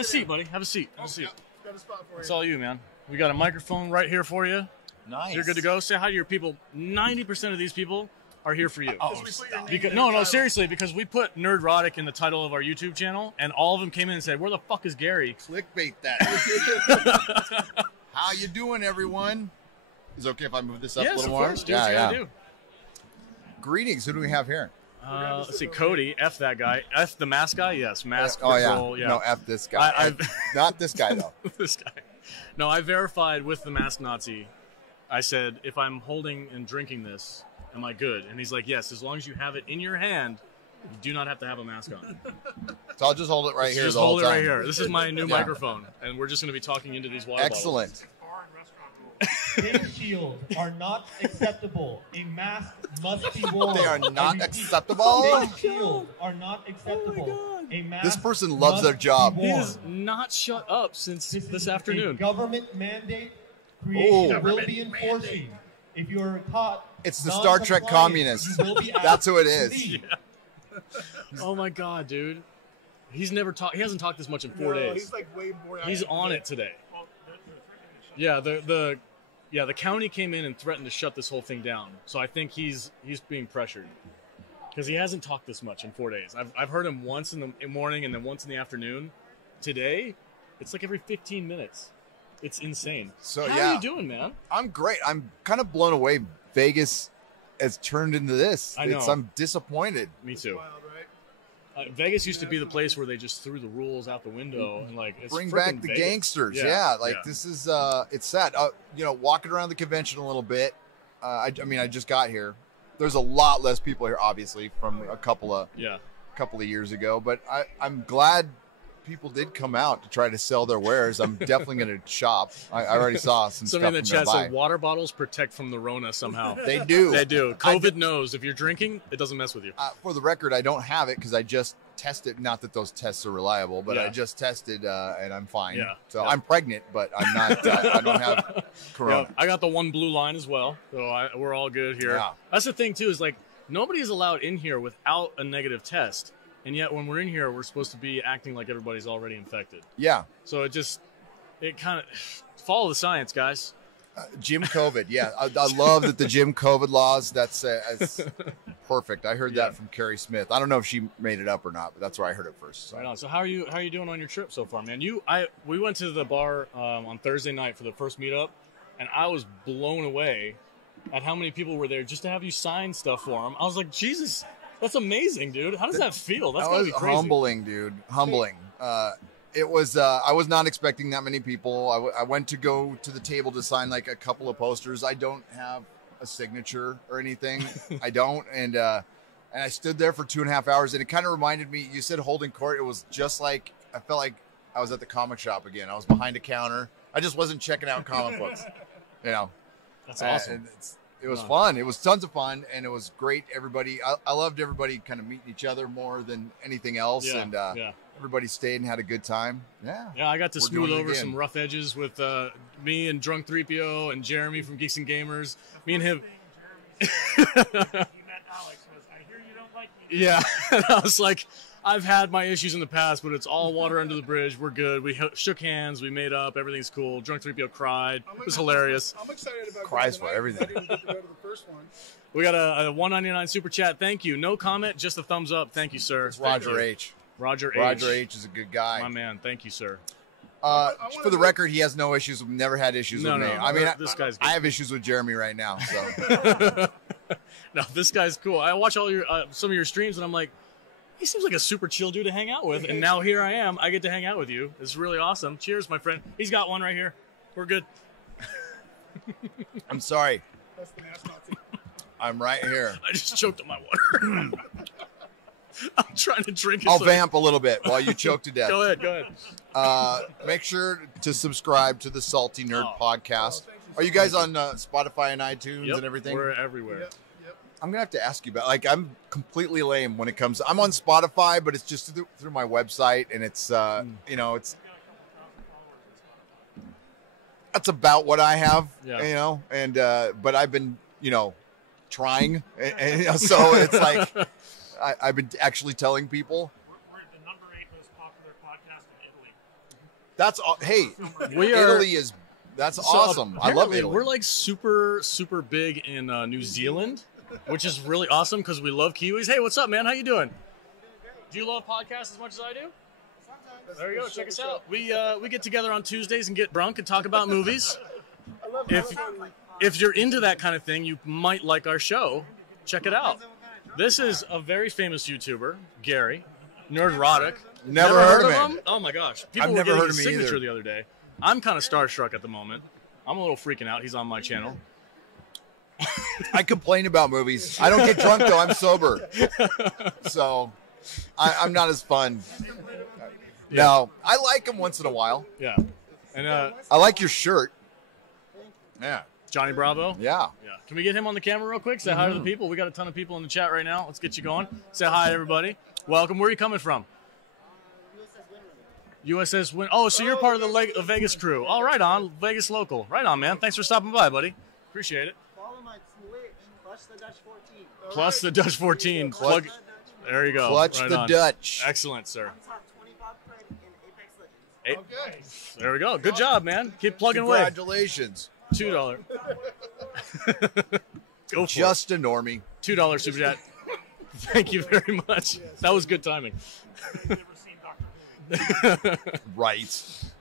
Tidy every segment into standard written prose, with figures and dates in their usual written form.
Have a seat, buddy. Have a seat. Have a seat. Got a spot for you. It's all you, man. We got a microphone right here for you. Nice. You're good to go. Say hi to your people. 90% of these people are here for you. Oh, stop. Because, no, seriously, because we put Nerdrotic in the title of our YouTube channel, and all of them came in and said, "Where the fuck is Gary?" Clickbait that. How you doing, everyone? Is it okay if I move this up a little more? Yes, of course. Yeah. Do. Greetings. Who do we have here? Let's see, Cody. F that guy. F the mask guy. Yes, mask Oh, patrol. yeah. No, F this guy. Not this guy, though. This guy. No, I verified with the mask Nazi. I said, if I'm holding and drinking this, am I good? And he's like, yes, as long as you have it in your hand, you do not have to have a mask on. So I'll just hold it right here just the whole hold it time. right here. This is my new microphone, and we're just going to be talking into these water Excellent. Face shields are not acceptable. A mask must be worn. They are not repeat, acceptable? Face shields are not acceptable. A mask This person loves their job. He has not shut up since this afternoon. A government mandate creation will be enforcing. If you are caught, It's the Star Trek communists. That's who it is. Yeah. Oh my god, dude. He's never talked. He hasn't talked this much in 4 days. He's like way more. He's on it today. Yeah, the county came in and threatened to shut this whole thing down. So I think he's being pressured because he hasn't talked this much in 4 days. I've heard him once in the morning and then once in the afternoon. Today, it's like every 15 minutes. It's insane. So How are you doing, man? I'm great. I'm kind of blown away. Vegas has turned into this. I know. I'm disappointed. Me too. Wild, right? Vegas used to be the place where they just threw the rules out the window and like it's Bring freaking back the Vegas. gangsters. Yeah, Yeah, yeah. this is it's sad. Walking around the convention a little bit. I just got here. There's a lot less people here, obviously, from a couple of years ago. But I'm glad people did come out to try to sell their wares. I'm definitely going to shop. I already saw some Somebody in stuff the I'm chat gonna said buy. water bottles protect from the Rona somehow. They do. They do. COVID knows if you're drinking, it doesn't mess with you. For the record, I don't have it because I just tested. Not that those tests are reliable, but Yeah. I just tested and I'm fine. Yeah. So Yeah. I'm pregnant, but I'm not. I don't have corona. Yeah, I got the one blue line as well, so we're all good here. Yeah. That's the thing too, is like nobody is allowed in here without a negative test, and yet when we're in here, we're supposed to be acting like everybody's already infected. Yeah. So it kind of follow the science, guys. Jim COVID. Yeah, I love that the Jim COVID laws. That's perfect. I heard that from Carrie Smith. I don't know if she made it up or not, but that's where I heard it first. So. Right on. So how are you doing on your trip so far, man? We went to the bar on Thursday night for the first meetup, and I was blown away at how many people were there just to have you sign stuff for them. I was like, Jesus, that's amazing, dude. How does that feel? That's gotta be crazy. Humbling, dude. Humbling. It was. I was not expecting that many people. I went to go to the table to sign like a couple of posters. I don't have a signature or anything. I don't, and I stood there for 2.5 hours, and it kind of reminded me. You said holding court. It was just like I felt like I was at the comic shop again. I was behind a counter. I just wasn't checking out comic books. That's awesome. And it was fun. It was tons of fun, and it was great. Everybody, I loved everybody kind of meeting each other more than anything else, and everybody stayed and had a good time. Yeah, I got to We're smooth doing it over again. some rough edges with me and Drunk 3PO and Jeremy from Geeks and Gamers. Me and him. You met Alex was, I hear you don't like me. Yeah, and I was like, I've had my issues in the past, but it's all water under the bridge. We're good. We shook hands. We made up. Everything's cool. Drunk 3PO cried. It was hilarious. I'm excited about Cries going for everything. I didn't get to go to the first one. We got a $1.99 super chat. Thank you. No comment, just a thumbs up. Thank you, sir. It's Roger Thank you. H. Roger H. Roger H is a good guy. My man. Thank you, sir. For the record, he has no issues. We've never had issues with me. No, I mean, this guy's good. I have issues with Jeremy right now. So No, this guy's cool. I watch all your some of your streams, and I'm like, he seems like a super chill dude to hang out with. And now here I am. I get to hang out with you. It's really awesome. Cheers, my friend. He's got one right here. We're good. I'm sorry. That's the mask Nazi. I'm right here. I just choked on my water. I'm trying to drink it. I'll so- vamp a little bit while you choke to death. Go ahead. Make sure to subscribe to the Salty Nerd podcast. thank you Are you guys on Spotify and iTunes Yep, and everything? we're everywhere. Yep. I'm gonna have to ask you about. Like, I'm completely lame when it comes. I'm on Spotify, but it's just through my website, and it's it's. That's about what I have, and but I've been trying, and so it's like I've been actually telling people. We're the number 8 most popular podcast in Italy. That's hey, We are. Italy is that's awesome. I love apparently Italy. We're like super big in New Zealand, which is really awesome because we love Kiwis. Hey, what's up, man? How you doing? Do you love podcasts as much as I do? There you go. Check us out. We get together on Tuesdays and get drunk and talk about movies. If you're into that kind of thing, you might like our show. Check it out. This is a very famous YouTuber, Gary, Nerdrotic. Never heard of him. Oh my gosh, people I've were never getting heard his of me signature either. the other day. I'm kind of starstruck at the moment. I'm a little freaking out. He's on my channel. I complain about movies. I don't get drunk though. I'm sober, so I'm not as fun. No, I like him once in a while. Yeah, and I like your shirt. Yeah, Johnny Bravo. yeah. Yeah. Can we get him on the camera real quick? Say hi to the people. We got a ton of people in the chat right now. Let's get you going. Say hi, everybody. Welcome. Where are you coming from? USS Win. Oh, so you're part of the Vegas crew. All right, on Vegas local. Right on, man. Thanks for stopping by, buddy. Appreciate it. Follow my Twitch, plus the Dutch 14. Plus the Dutch 14. Plug. There you go. Clutch Right the on. Dutch. Excellent, sir. Top 25 credit in Apex Legends. Okay. There we go. Good job, man. Keep plugging away. Congratulations. $2. Go for Just a normie. it. $2 super chat. Thank you very much. That was good timing. Never seen Dr. Who. Right.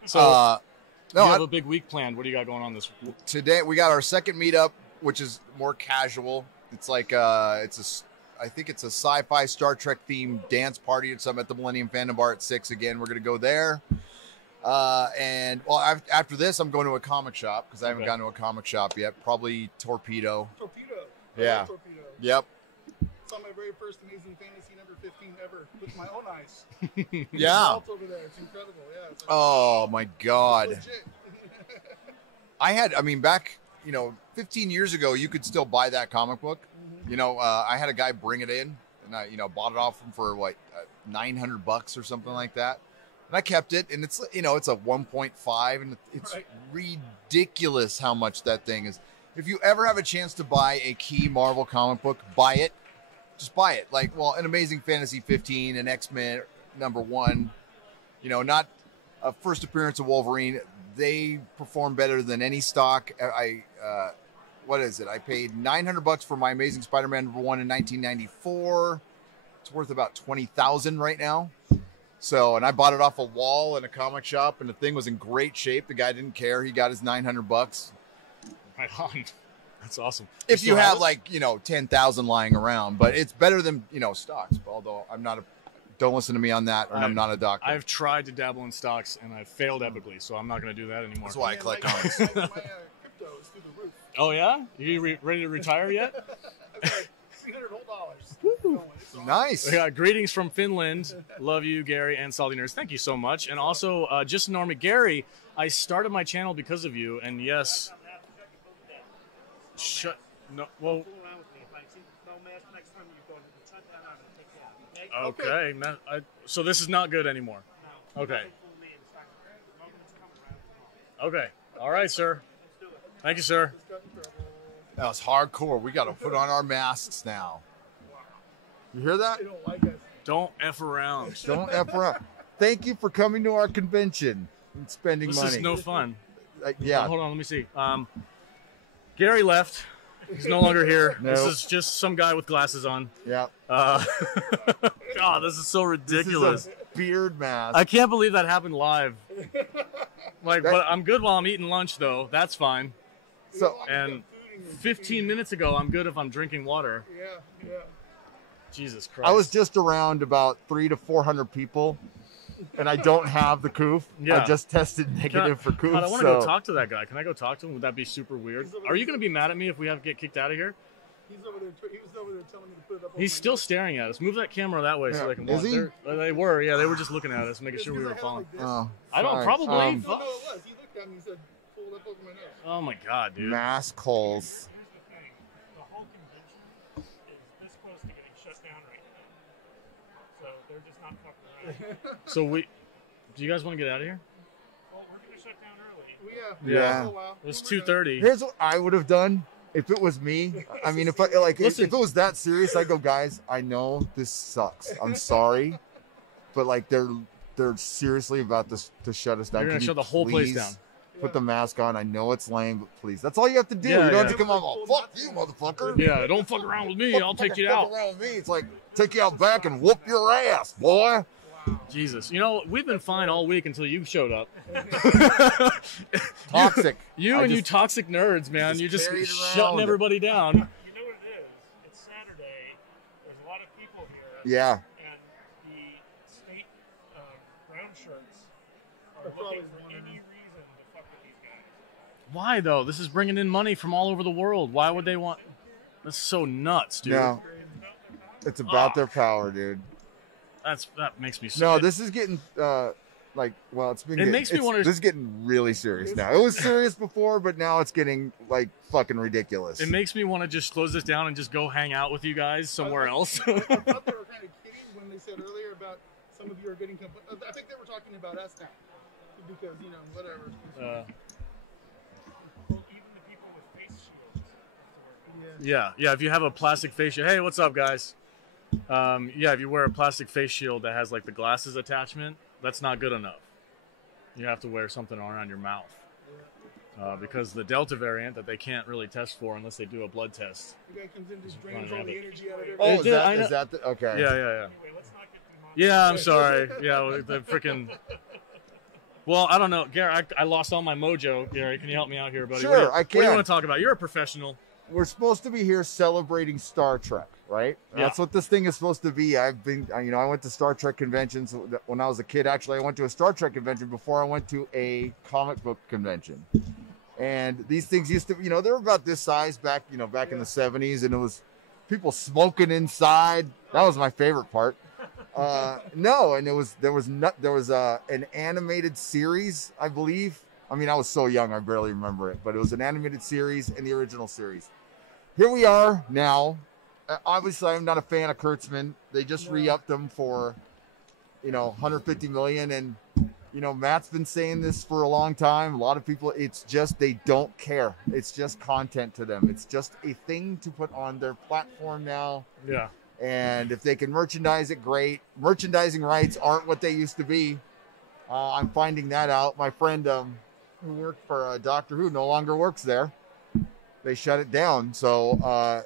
So, No, you have a big week planned. What do you got going on this week? today we got our second meetup, which is more casual. It's like I think it's a sci-fi Star Trek themed dance party. It's at the Millennium Fandom Bar at 6 again. We're gonna go there. And well, after this, I'm going to a comic shop because I haven't Okay. gone to a comic shop yet. Probably Torpedo. Torpedo. I Yeah. love Torpedo. Yep. Saw my very first Amazing Fantasy number 15 ever with my own eyes. Yeah. It's over there. It's incredible. Yeah. It's Oh my God. legit. I mean, back, 15 years ago, you could still buy that comic book. I had a guy bring it in, and I, bought it off him for what, $900 or something like that. And I kept it, and it's, it's a 1.5, and it's Right. ridiculous how much that thing is. If you ever have a chance to buy a key Marvel comic book, buy it. Just buy it. Like, well, an Amazing Fantasy 15, an X-Men #1, not a first appearance of Wolverine. They perform better than any stock. What is it? I paid $900 for my Amazing Spider-Man #1 in 1994. It's worth about $20,000 right now. So, and I bought it off a wall in a comic shop, and the thing was in great shape. The guy didn't care. He got his $900. Right on. That's awesome. If you still have it? like 10,000 lying around, but it's better than stocks. Although don't listen to me on that, and I'm not a doctor. I've tried to dabble in stocks and I've failed epically, so I'm not going to do that anymore. That's why I Man, collect my comics. crypto is through the roof. Oh yeah, you ready to retire yet? I've got $300. Nice. We got greetings from Finland. Love you, Gary and Salty Nerds. Thank you so much. And also, just Norma Gary, I started my channel because of you. And yes, shut. No, well, Fool around with me. If I see no mask next time you go to the shut down, I'm going to take you out. Okay? okay. Man, so this is not good anymore. No. Okay. Don't fool me and start. Roman's coming around tomorrow. Okay. All right, sir. Let's do it. Thank you, sir. That was hardcore. We got to put on our masks now. You hear that? They don't like us. Don't F around. Don't F around. Thank you for coming to our convention and spending This money. is no fun. Yeah. Hold on, let me see. Gary left. He's no longer here. This Nope. is just some guy with glasses on. Yeah. God, this is so This ridiculous. is a beard mask. I can't believe that happened live. That- But I'm good while I'm eating lunch, though. That's fine. So And 15 minutes ago, I'm good if I'm drinking water. Yeah. Jesus Christ. I was just around about 300 to 400 people, and I don't have the coof. Yeah. I just tested Can I- negative for coof. God, I want to so go talk to that guy. Can I go talk to him? Would that be super weird? Are you going to be mad at me if we have to get kicked out of here? He was over there telling me to put it up. on He's my still desk. staring at us. Move that camera that way so Yeah. they can Is watch. he? They were, yeah. They were just looking at us, making Just sure we because were I had following. it like this. Oh, I don't sorry. probably. No, it was. He looked at me and said, "Pull it up over my nose." Oh my God, dude. mask holes. Here's the thing. The whole convention is this close to getting shut down right now. So they're just not fucking around. So do you guys want to get out of here? Well, we're going to shut down early. Yeah. Oh, wow. It's Oh, my God. 2:30. Here's what I would have done if it was me. I mean, if it was that serious, I'd go, guys, I know this sucks. I'm sorry, but like they're they're seriously about to shut us down. They're gonna Can shut you the whole place please down. Put the mask on. I know it's lame, but please. That's all you have to do. Yeah, you don't yeah. have to come on. Oh, fuck you, motherfucker. Yeah, don't fuck around with me. I'll take you out. Fuck around with me. It's like take you out back and whoop your ass, boy. Jesus, you know we've been fine all week until you showed up. Toxic. You and you toxic nerds, man. You're just carried shutting around. everybody down. You know what it is? It's Saturday. There's a lot of people here. Yeah. And the state brown shirts are looking for any reason to fuck with these guys. Why though? This is bringing in money from all over the world. Why would they want? That's so nuts, dude. No. It's about their power, dude. That makes me so. No, this is getting it's been. Makes me wonder. This is getting really serious now. It was serious before, but now it's getting like fucking ridiculous. It makes me want to just close this down and just go hang out with you guys somewhere else. I thought they were kind of kidding when they said earlier about some of you are getting. I think they were talking about us now, because whatever. Well, even the people with face shields. Yeah. If you have a plastic face shield, hey, what's up, guys? If you wear a plastic face shield that has like the glasses attachment, that's not good enough. You have to wear something around your mouth because the Delta variant that they can't really test for unless they do a blood test. The guy comes in, just drains all the energy out of Oh, everything. is that okay? Yeah. Anyway, let's not get too much. Yeah, I'm sorry. Yeah, the freaking. Well, I don't know, Gary. I lost all my mojo. Gary, can you help me out here, buddy? Sure, I can. What do you want to talk about? You're a professional. We're supposed to be here celebrating Star Trek, right? Yeah. That's what this thing is supposed to be. I went to Star Trek conventions when I was a kid. Actually, I went to a Star Trek convention before I went to a comic book convention. And these things used to, they were about this size back in the 70s, and it was people smoking inside. That was my favorite part. No, and there was an animated series, I believe. I mean, I was so young, I barely remember it, but it was an animated series and the original series. Here we are now. Obviously, I'm not a fan of Kurtzman. They just re-upped them for, 150 million. And, Matt's been saying this for a long time. A lot of people, it's just, they don't care. It's just content to them. It's just a thing to put on their platform now. Yeah. And if they can merchandise it, great. Merchandising rights aren't what they used to be. I'm finding that out. My friend who worked for Doctor Who no longer works there. They shut it down. So,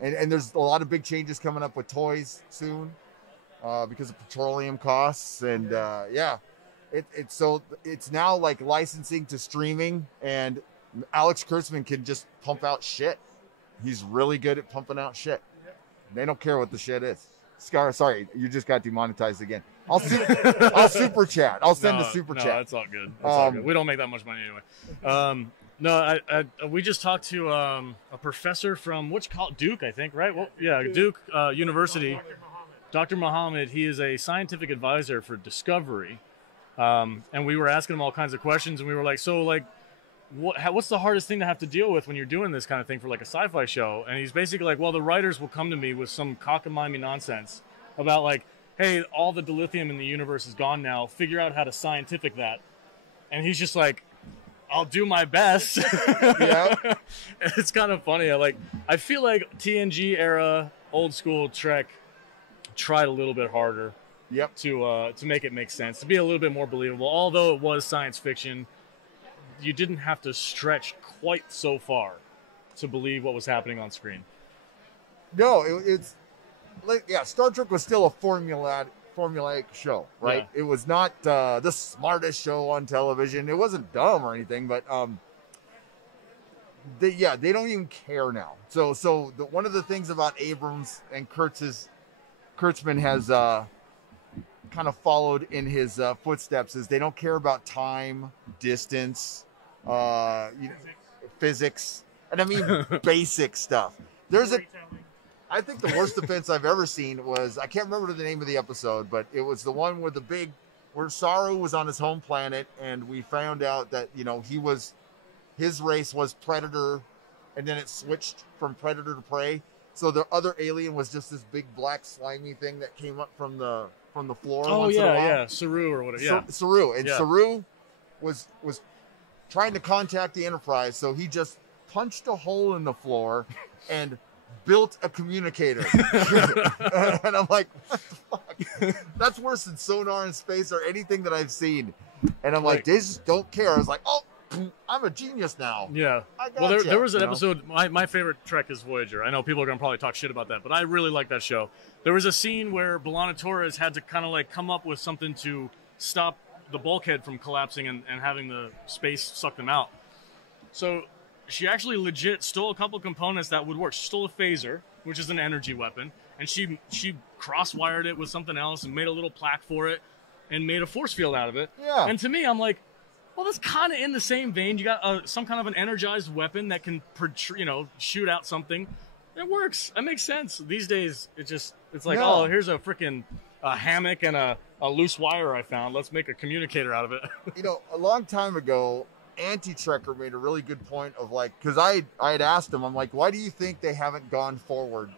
and there's a lot of big changes coming up with toys soon because of petroleum costs. And, it's now like licensing to streaming. And Alex Kurtzman can just pump out shit. He's really good at pumping out shit. They don't care what the shit is. Scar, sorry, you just got demonetized again. I'll super chat. I'll send a super chat. No, that's all good. That's all good. We don't make that much money anyway. We just talked to a professor from Duke, I think, right? Well, yeah, Duke University. Dr. Muhammad. He is a scientific advisor for Discovery, and we were asking him all kinds of questions, and we were like, what's the hardest thing to have to deal with when you're doing this kind of thing for like a sci-fi show? And he's basically like, well, the writers will come to me with some cockamamie nonsense about like, hey, all the dilithium in the universe is gone now. Figure out how to scientific that. And he's just like, I'll do my best. Yeah. It's kind of funny. I feel like TNG era, old school Trek tried a little bit harder. Yep. To make it make sense, to be a little bit more believable. Although it was science fiction, you didn't have to stretch quite so far to believe what was happening on screen. No, it's Star Trek was still a formulaic show, right? Yeah. It was not the smartest show on television. It wasn't dumb or anything, but they don't even care now. So one of the things about Abrams and Kurtzman has kind of followed in his footsteps is they don't care about time, distance, physics, and I mean basic stuff. I think the worst offense I've ever seen was, I can't remember the name of the episode, but it was the one where Saru was on his home planet, and we found out that, his race was predator, and then it switched from predator to prey. So the other alien was just this big black slimy thing that came up from the floor. Oh once in a while. yeah, Saru or whatever. Yeah, Saru, and yeah. Saru was trying to contact the Enterprise, so he just punched a hole in the floor and built a communicator. And I'm like, what the fuck? That's worse than sonar in space or anything that I've seen. And I'm like, they just don't care. I was like, oh, I'm a genius now. Yeah. I got Well, there was an episode. My favorite Trek is Voyager. I know people are gonna probably talk shit about that, but I really like that show. There was a scene where B'Elanna Torres had to kind of like come up with something to stop the bulkhead from collapsing and having the space suck them out. So she actually legit stole a couple components that would work. She stole a phaser, which is an energy weapon, and she cross-wired it with something else and made a little plaque for it and made a force field out of it. Yeah. And to me, I'm like, well, that's kind of in the same vein. You got some kind of an energized weapon that can, shoot out something. It works. That makes sense. These days, it's like, oh, here's a freaking hammock and a loose wire I found. Let's make a communicator out of it. A long time ago, Anti-Trekker made a really good point of like, because I had asked him, I'm like, why do you think they haven't gone forward?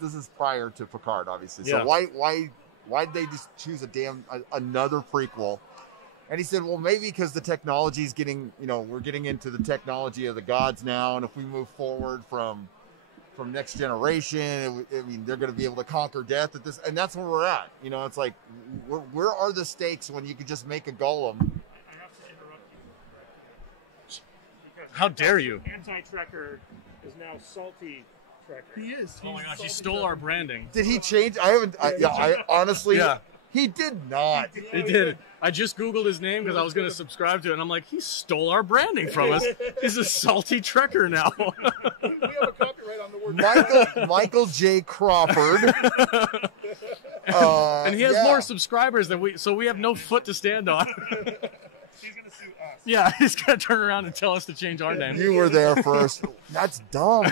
This is prior to Picard, obviously. So why did they just choose another prequel? And he said, well, maybe because the technology is getting, we're getting into the technology of the gods now. And if we move forward from Next Generation, they're going to be able to conquer death at this. And that's where we're at. It's like, where are the stakes when you could just make a golem? I have to interrupt you. Because How dare you? Anti-Trekker is now Salty Trekker. He is. Oh my gosh, he stole our branding. Did he change? I haven't. I honestly. Yeah. He did not. He did. I just Googled his name because I was going to subscribe to it, and I'm like, he stole our branding from us. He's a Salty Trekker now. We have a copyright on the word. Michael J. Crawford. And he has more subscribers than we, so we have no foot to stand on. He's going to sue us. Yeah, he's going to turn around and tell us to change our name. You were there first. That's dumb.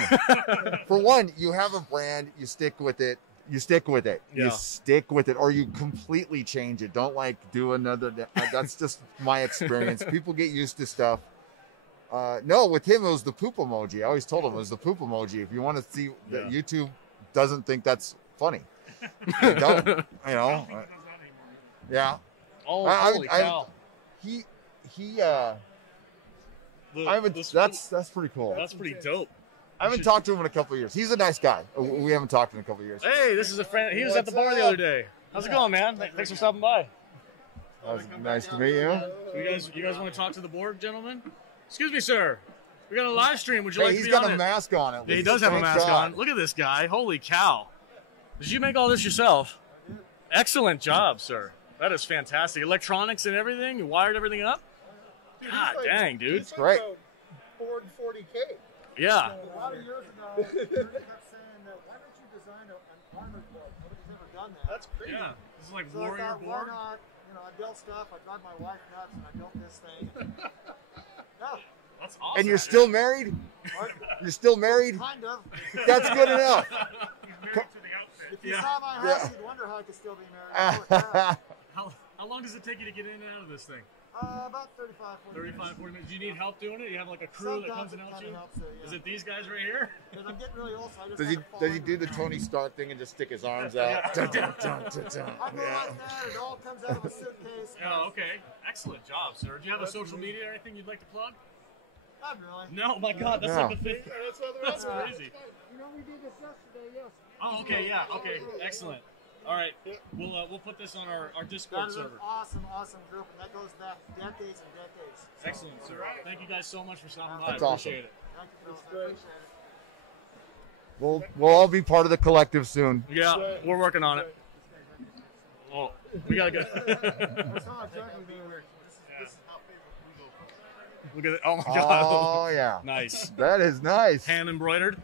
For one, you have a brand, you stick with it. You stick with it. Yeah. You stick with it, or you completely change it. Don't do another. That's just my experience. People get used to stuff. No, with him it was the poop emoji. I always told him it was the poop emoji. If you want to see that YouTube doesn't think that's funny, they don't. I don't think he does that anymore. Yeah. Oh, holy cow. That's pretty cool. That's pretty dope. I haven't talked to him in a couple of years. He's a nice guy. We haven't talked in a couple of years. Hey, this is a friend. He was at the bar the other day. How's it going, man? Thanks for stopping by. Nice to meet you. You guys want to talk to the board, gentlemen? Excuse me, sir. We got a live stream. Would you like to He's be got on a it? mask on it. Yeah, he does have a mask on. Look at this guy. Holy cow. Did you make all this yourself? Excellent job, sir. That is fantastic. Electronics and everything? You wired everything up? God dang, dude. He's Great. about Ford 40K. Yeah. A lot of years ago, Nerdrotic kept saying that, why don't you design an armored board? Nobody's ever done that. That's crazy. Yeah. This is like So I warrior thought, why board. not? I built stuff. I drive my wife nuts, and I built this thing. No, That's awesome. And you're still married? what? You're still married? Kind of. That's good enough. He's married to the outfit. If you Yeah. saw my house, you'd wonder how I could still be married. Holy crap. How long does it take you to get in and out of this thing? About 35, 40 35, minutes. 40 minutes. Do you need help doing it? You have like a crew that comes and helps you? Is it these guys right here? Because I'm getting really old, so I just Does had to fall he into do the it. Tony Stark thing and just stick his arms out? Dun, dun, dun, dun, dun. I go like that. It all comes out of a suitcase. Oh, okay. Excellent job, sir. Do you have a social media or anything you'd like to plug? Not really. No, my God, that's No. like the thing. That's crazy. We did this yesterday, yes. Oh, okay, yeah, okay, excellent. All right, we'll put this on our Discord That is an server. awesome group, and that goes back decades and decades. So, Excellent, sir. Thank you guys so much for stopping by. That's I awesome. appreciate it. Thank you, Phil. I appreciate it. We'll all be part of the collective soon. Yeah, we're working on it. Oh, we gotta go. That's how I'm tracking being This is how we go. Look at it. Oh my God. Oh, yeah. Nice. That is nice. Hand embroidered.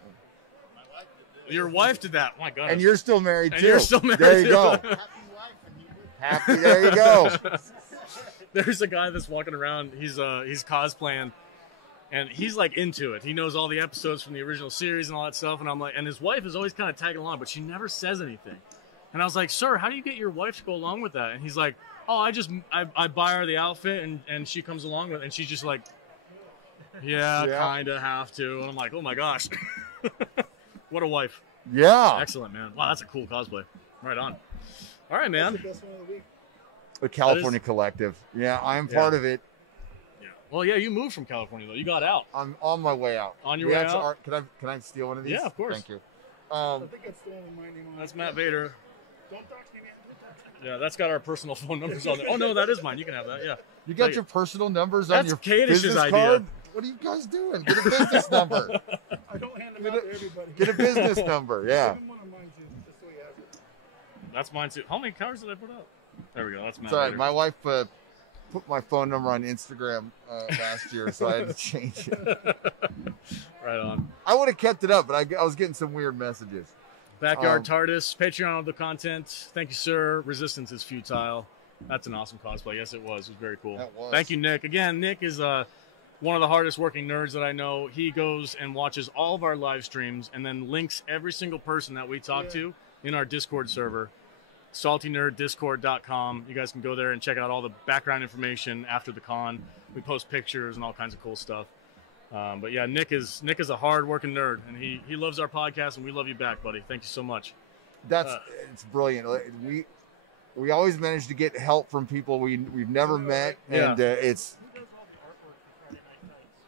Your wife did that. My God. And you're still married, And too. you're still married, There you too. go. Happy, there you go. There's a guy that's walking around. He's cosplaying, and he's like into it. He knows all the episodes from the original series and all that stuff. And I'm like, and his wife is always kind of tagging along, but she never says anything. And I was like, sir, how do you get your wife to go along with that? And he's like, oh, I buy her the outfit, and she comes along with it, and she's just like, yeah. Kind of have to. And I'm like, oh my gosh, what a wife. Yeah. Excellent, man. Wow, that's a cool cosplay. Right on. All right, man. Best one of the week. The California Collective. Yeah, I'm part of it. Yeah. Well, yeah, you moved from California though. You got out. I'm on my way out. On your We way actually out? can I steal one of these? Yeah, of course. Thank you. I think that's the only my name on That's it. Matt Vader. Don't talk to me, man. Don't talk to me. Yeah, that's got our personal phone numbers on there. Oh no, that is mine. You can have that. Yeah. You got Like- your personal numbers on That's your Kadish's business idea. card? What are you guys doing? Get a business number. I don't hand them out to everybody. Get a business number. Yeah. Give him one of mine too, just so he has it. That's mine too. How many cars did I put up? There we go. That's Matt Sorry, Vader. my wife put my phone number on Instagram last year, so I had to change it. Right on. I would have kept it up, but I was getting some weird messages. Backyard TARDIS, Patreon of the content. Thank you, sir. Resistance is futile. That's an awesome cosplay. Yes, it was. It was very cool. That was. Thank you, Nick. Again, Nick is one of the hardest working nerds that I know. He goes and watches all of our live streams and then links every single person that we talk to in our Discord server, saltynerddiscord.com. You guys can go there and check out all the background information after the con. We post pictures and all kinds of cool stuff. But yeah, Nick is a hard-working nerd, and he loves our podcast, and we love you back, buddy. Thank you so much. It's brilliant. We always manage to get help from people we've never met, and it's.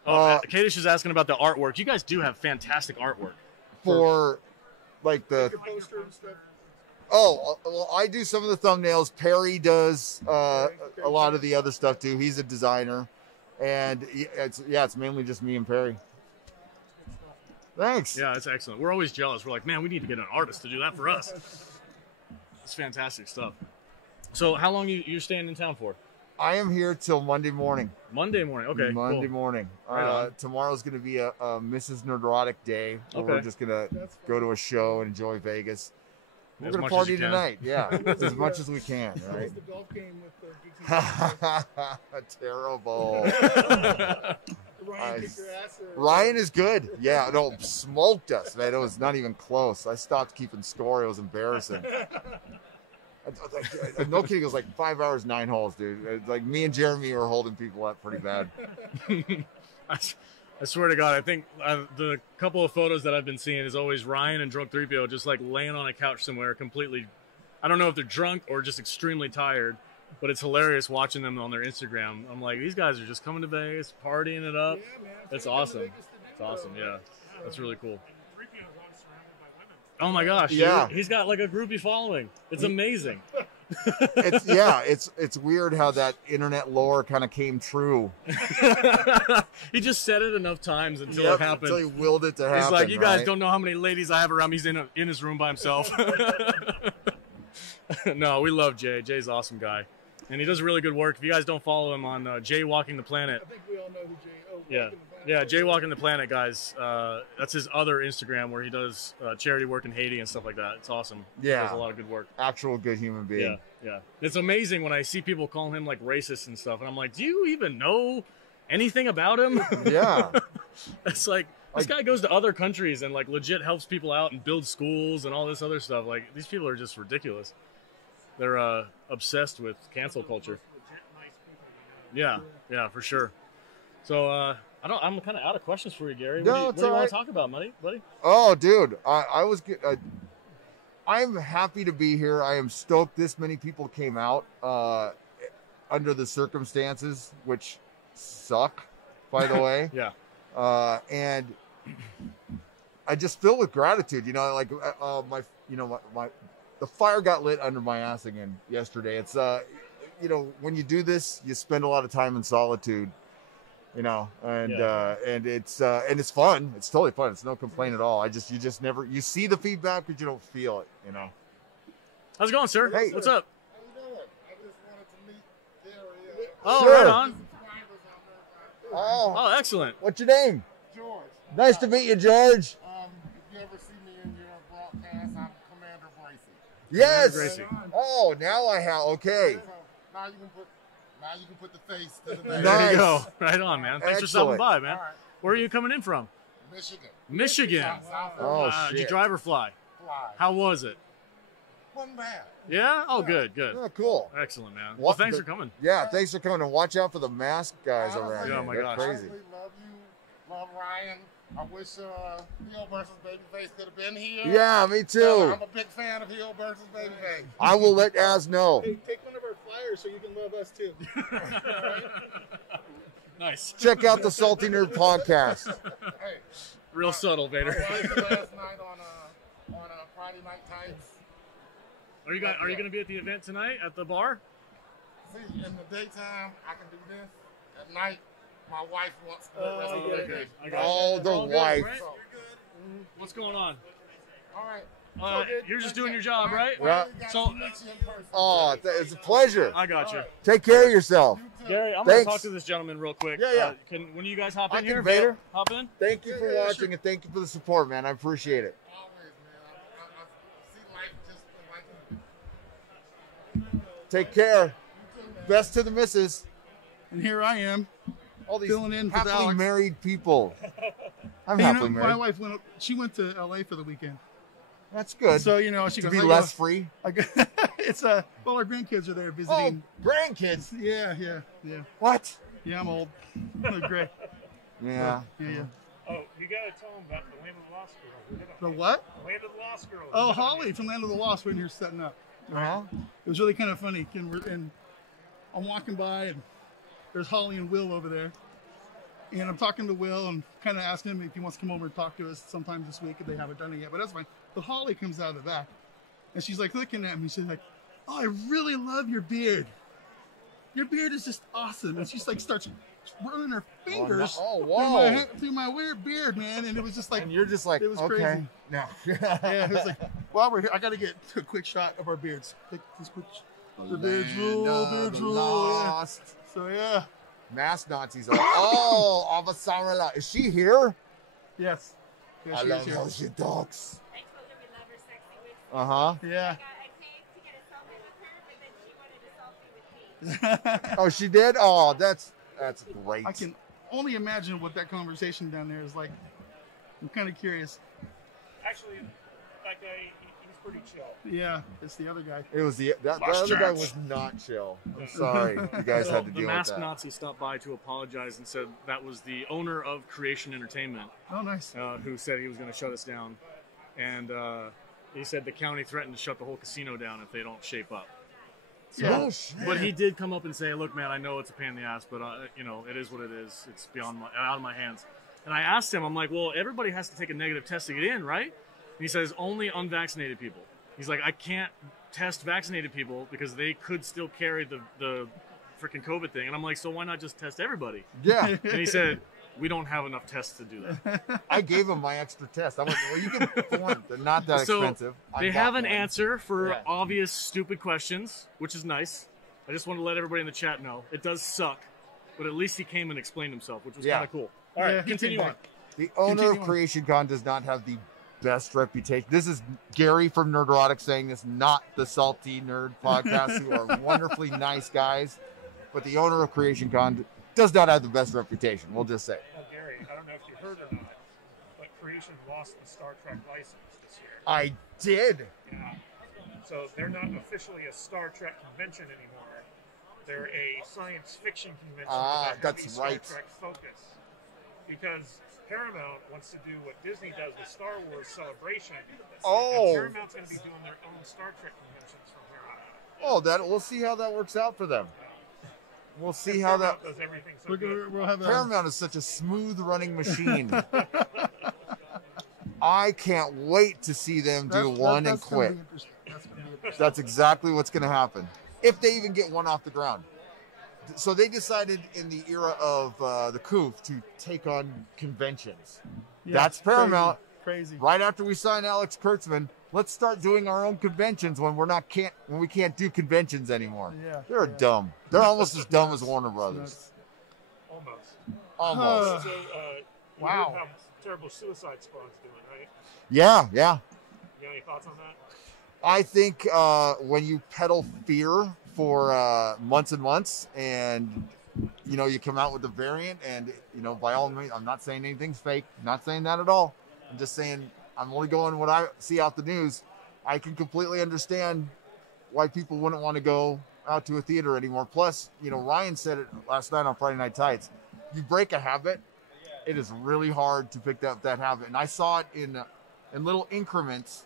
Kadish is asking about the artwork. You guys do have fantastic artwork. For like the Your poster and stuff. oh well, I do some of the thumbnails. Perry does a lot of the other stuff too. He's a designer, and it's mainly just me and Perry. Thanks. Yeah, that's excellent. We're always jealous. We're like, man, we need to get an artist to do that for us. It's fantastic stuff. So how long you're staying in town for? I am here till Monday morning. Monday morning. Okay, Monday cool. morning. Right on. Tomorrow's going to be a Mrs. Nerdrotic day. Where Okay. We're just going to That's go to a show and enjoy Vegas. We're As going much to as party you can. tonight. Yeah, as much as we can, That right? was the golf game with the Geeks Terrible. Ryan kicked your ass. Ryan is good. Yeah, no, smoked us, man. It was not even close. I stopped keeping score. It was embarrassing. No kidding. It was like 5 hours, 9 holes, dude. Like me and Jeremy were holding people up pretty bad. I swear to God, I think the couple of photos that I've been seeing is always Ryan and Drunk 3PO just like laying on a couch somewhere completely. I don't know if they're drunk or just extremely tired, but it's hilarious watching them on their Instagram. I'm like, these guys are just coming to Vegas, partying it up. Yeah, man. That's what you come to awesome. Vegas to do, It's awesome, bro. yeah. That's really cool. And 3PO's always surrounded by women. Oh my gosh, Yeah. dude. He's got like a groupie following. It's amazing. It's weird how that internet lore kind of came true. He just said it enough times until Yep, it happened. until he willed it to happen. He's like, you guys right? don't know how many ladies I have around me. He's in his room by himself. No, we love Jay. Jay's an awesome guy. And he does really good work. If you guys don't follow him on Jay Walking the Planet. I think we all know who Jay. Oh, Yeah. Walking the Planet. Yeah, Jay Walking the Planet, guys. That's his other Instagram where he does charity work in Haiti and stuff like that. It's awesome. Yeah. He does a lot of good work. Actual good human being. Yeah. It's amazing when I see people call him like racist and stuff. And I'm like, do you even know anything about him? Yeah. It's like this guy goes to other countries and like legit helps people out and builds schools and all this other stuff. Like these people are just ridiculous. They're obsessed with cancel culture. Legit nice people, you know. Yeah, for sure. So I'm kind of out of questions for you, Gary. No, what it's do you all want right. to talk about, buddy? Oh, dude, I'm happy to be here. I am stoked this many people came out under the circumstances, which suck, by the way. Yeah. And I just filled with gratitude. You know, like the fire got lit under my ass again yesterday. It's when you do this, you spend a lot of time in solitude. And it's fun. It's totally fun. It's no complaint at all. You just never see the feedback, but you don't feel it. How's it going, sir? Hey. What's up? How you doing? I just wanted to meet Gary. Oh, Sure. right on. Subscribers on there. Oh, Oh, excellent. what's your name? George. Nice to meet you, George. If you ever see me in your broadcast, I'm Commander Bracy. Yes. Gracie. Oh, now I have. Okay. So now you can put the face to the name. Nice. There you go. Right on, man. Thanks for stopping Excellent. by, man. All right. Where are you coming in from? Michigan. Michigan. South Oh, Did you shit. drive or fly? Fly. How was it? Wasn't bad. Yeah? Oh, good. Oh, cool. Excellent, man. What Well, thanks the- for coming. Yeah, thanks for coming. And watch out for the mask guys Honestly, around Yeah, here. oh my They're gosh. crazy. Honestly, love you. Love Ryan. I wish Hill versus Babyface could have been here. Yeah, me I'm too. a big fan of Hill versus Babyface. I will let Az know. Hey, take one of our flyers so you can love us too. Nice. Check out the Salty Nerd podcast. Hey, Real subtle, I Vader. watched last night on Friday Night Tights. Are you gonna be at the event tonight at the bar? See, in the daytime, I can do this. At night, my wife wants to do the rest of the Okay. vacation. I got you. Oh, the All good, wife. right? So, What's going on? all right. You're just doing your job, right? Yeah. So, Oh, it's a pleasure. I got you. Take care of yourself. Gary, I'm Thanks. gonna talk to this gentleman real quick. Yeah. When you guys hop I in can here, bail. Vader, hop in. Thank you for Yeah, watching sure. and thank you for the support, man. I appreciate it. Always, man. I see life just like Take care. Best to the missus. And here I am. All these Filling in for happily Alex. married people. I'm Hey, happily my married. wife went to LA for the weekend. That's good. So, she to goes, be I go- less free. it's well, our grandkids are there Oh, visiting. grandkids. Yeah. What? Yeah, I'm old. I'm great. Yeah. Yeah. Oh, you gotta tell them about the Land of the Lost Girl. The what? The Land of the Lost Girl. Oh, Holly from Land of the Lost. We're in here setting up. Uh-huh. It was really kind of funny. And I'm walking by, and there's Holly and Will over there. And I'm talking to Will and kind of asking him if he wants to come over and talk to us sometime this week if they haven't done it yet. But that's fine. But Holly comes out of the back, and she's like looking at me. She's like, "Oh, I really love your beard. Your beard is just awesome." And she's like starts running her fingers Oh, through whoa. through my weird beard, man. And it was just like, And you're just like, it was okay. crazy. No. yeah, it was like, while we're here, I got to get a quick shot of our beards. Take this quick. The beards rule, beards rule. Yeah. Lost. So yeah, Mass Nazis are. Oh, Avasarala. Is she here? yes. Yeah, I she love is here. how she talks. I told her we love her sexy with Uh-huh. Yeah. I paid to get a selfie with her, but then she wanted a selfie with me. Oh, she did? Oh, that's great. I can only imagine what that conversation down there is like. I'm kind of curious. Actually, that guy, he's pretty chill. Yeah, it's the other guy. It was the other guy was not chill. I'm sorry. You guys had to The deal with masked that. Nazi stopped by to apologize and said that was the owner of Creation Entertainment Oh, nice. who said he was going to shut us down. And he said the county threatened to shut the whole casino down if they don't shape up. Yeah. Oh, shit. But he did come up and say, "Look, man, I know it's a pain in the ass, but it is what it is. It's out of my hands." And I asked him, I'm like, "Well, everybody has to take a negative test to get in, right?" And he says, "Only unvaccinated people." He's like, "I can't test vaccinated people because they could still carry the freaking COVID thing." And I'm like, "So why not just test everybody?" Yeah. And he said, "We don't have enough tests to do that." I gave him my extra test. I'm like, well, you can one. They're not that So expensive. I they bought have an one. answer for Yeah. obvious stupid questions, which is nice. I just want to let everybody in the chat know it does suck, but at least he came and explained himself, which was Yeah. kind of cool. All right, Yeah, he continue came on. back. The owner Continue of on. Creation Con does not have the best reputation. This is Gary from Nerdrotic saying this, not the Salty Nerd podcast, who are wonderfully nice guys. But the owner of Creation Con does not have the best reputation. We'll just say. Now, Gary, I don't know if you heard or not, but Creation lost the Star Trek license this year. I did. Yeah. So they're not officially a Star Trek convention anymore. They're a science fiction convention Ah, with a that's heavy right. Star Trek focus. Because Paramount wants to do what Disney does with Star Wars Celebration. Oh. And Paramount's going to be doing their own Star Trek conventions from here on out. Oh, we'll see how that works out for them. We'll see how that. Paramount does everything so We're good. gonna, we'll have a, Paramount is such a smooth running machine. I can't wait to see them do one and that's gonna quit. be interesting. That's gonna be interesting. That's exactly what's going to happen. If they even get one off the ground. So they decided in the era of the coup to take on conventions. Yeah, That's Paramount. Crazy. Right after we sign Alex Kurtzman, let's start doing our own conventions when we can't do conventions anymore. Yeah, They're yeah. dumb. They're almost as dumb as Warner Brothers. Nuts. Almost. Almost. So, you Wow. heard how terrible Suicide Squad's doing, right? Yeah. You got any thoughts on that? I think when you peddle fear for months and months, and you come out with the variant, and by all means, I'm not saying anything's fake. Not saying that at all. I'm just saying I'm only going what I see out the news. I can completely understand why people wouldn't want to go out to a theater anymore. Plus, Ryan said it last night on Friday Night Tights. You break a habit, it is really hard to pick up that habit. And I saw it in little increments,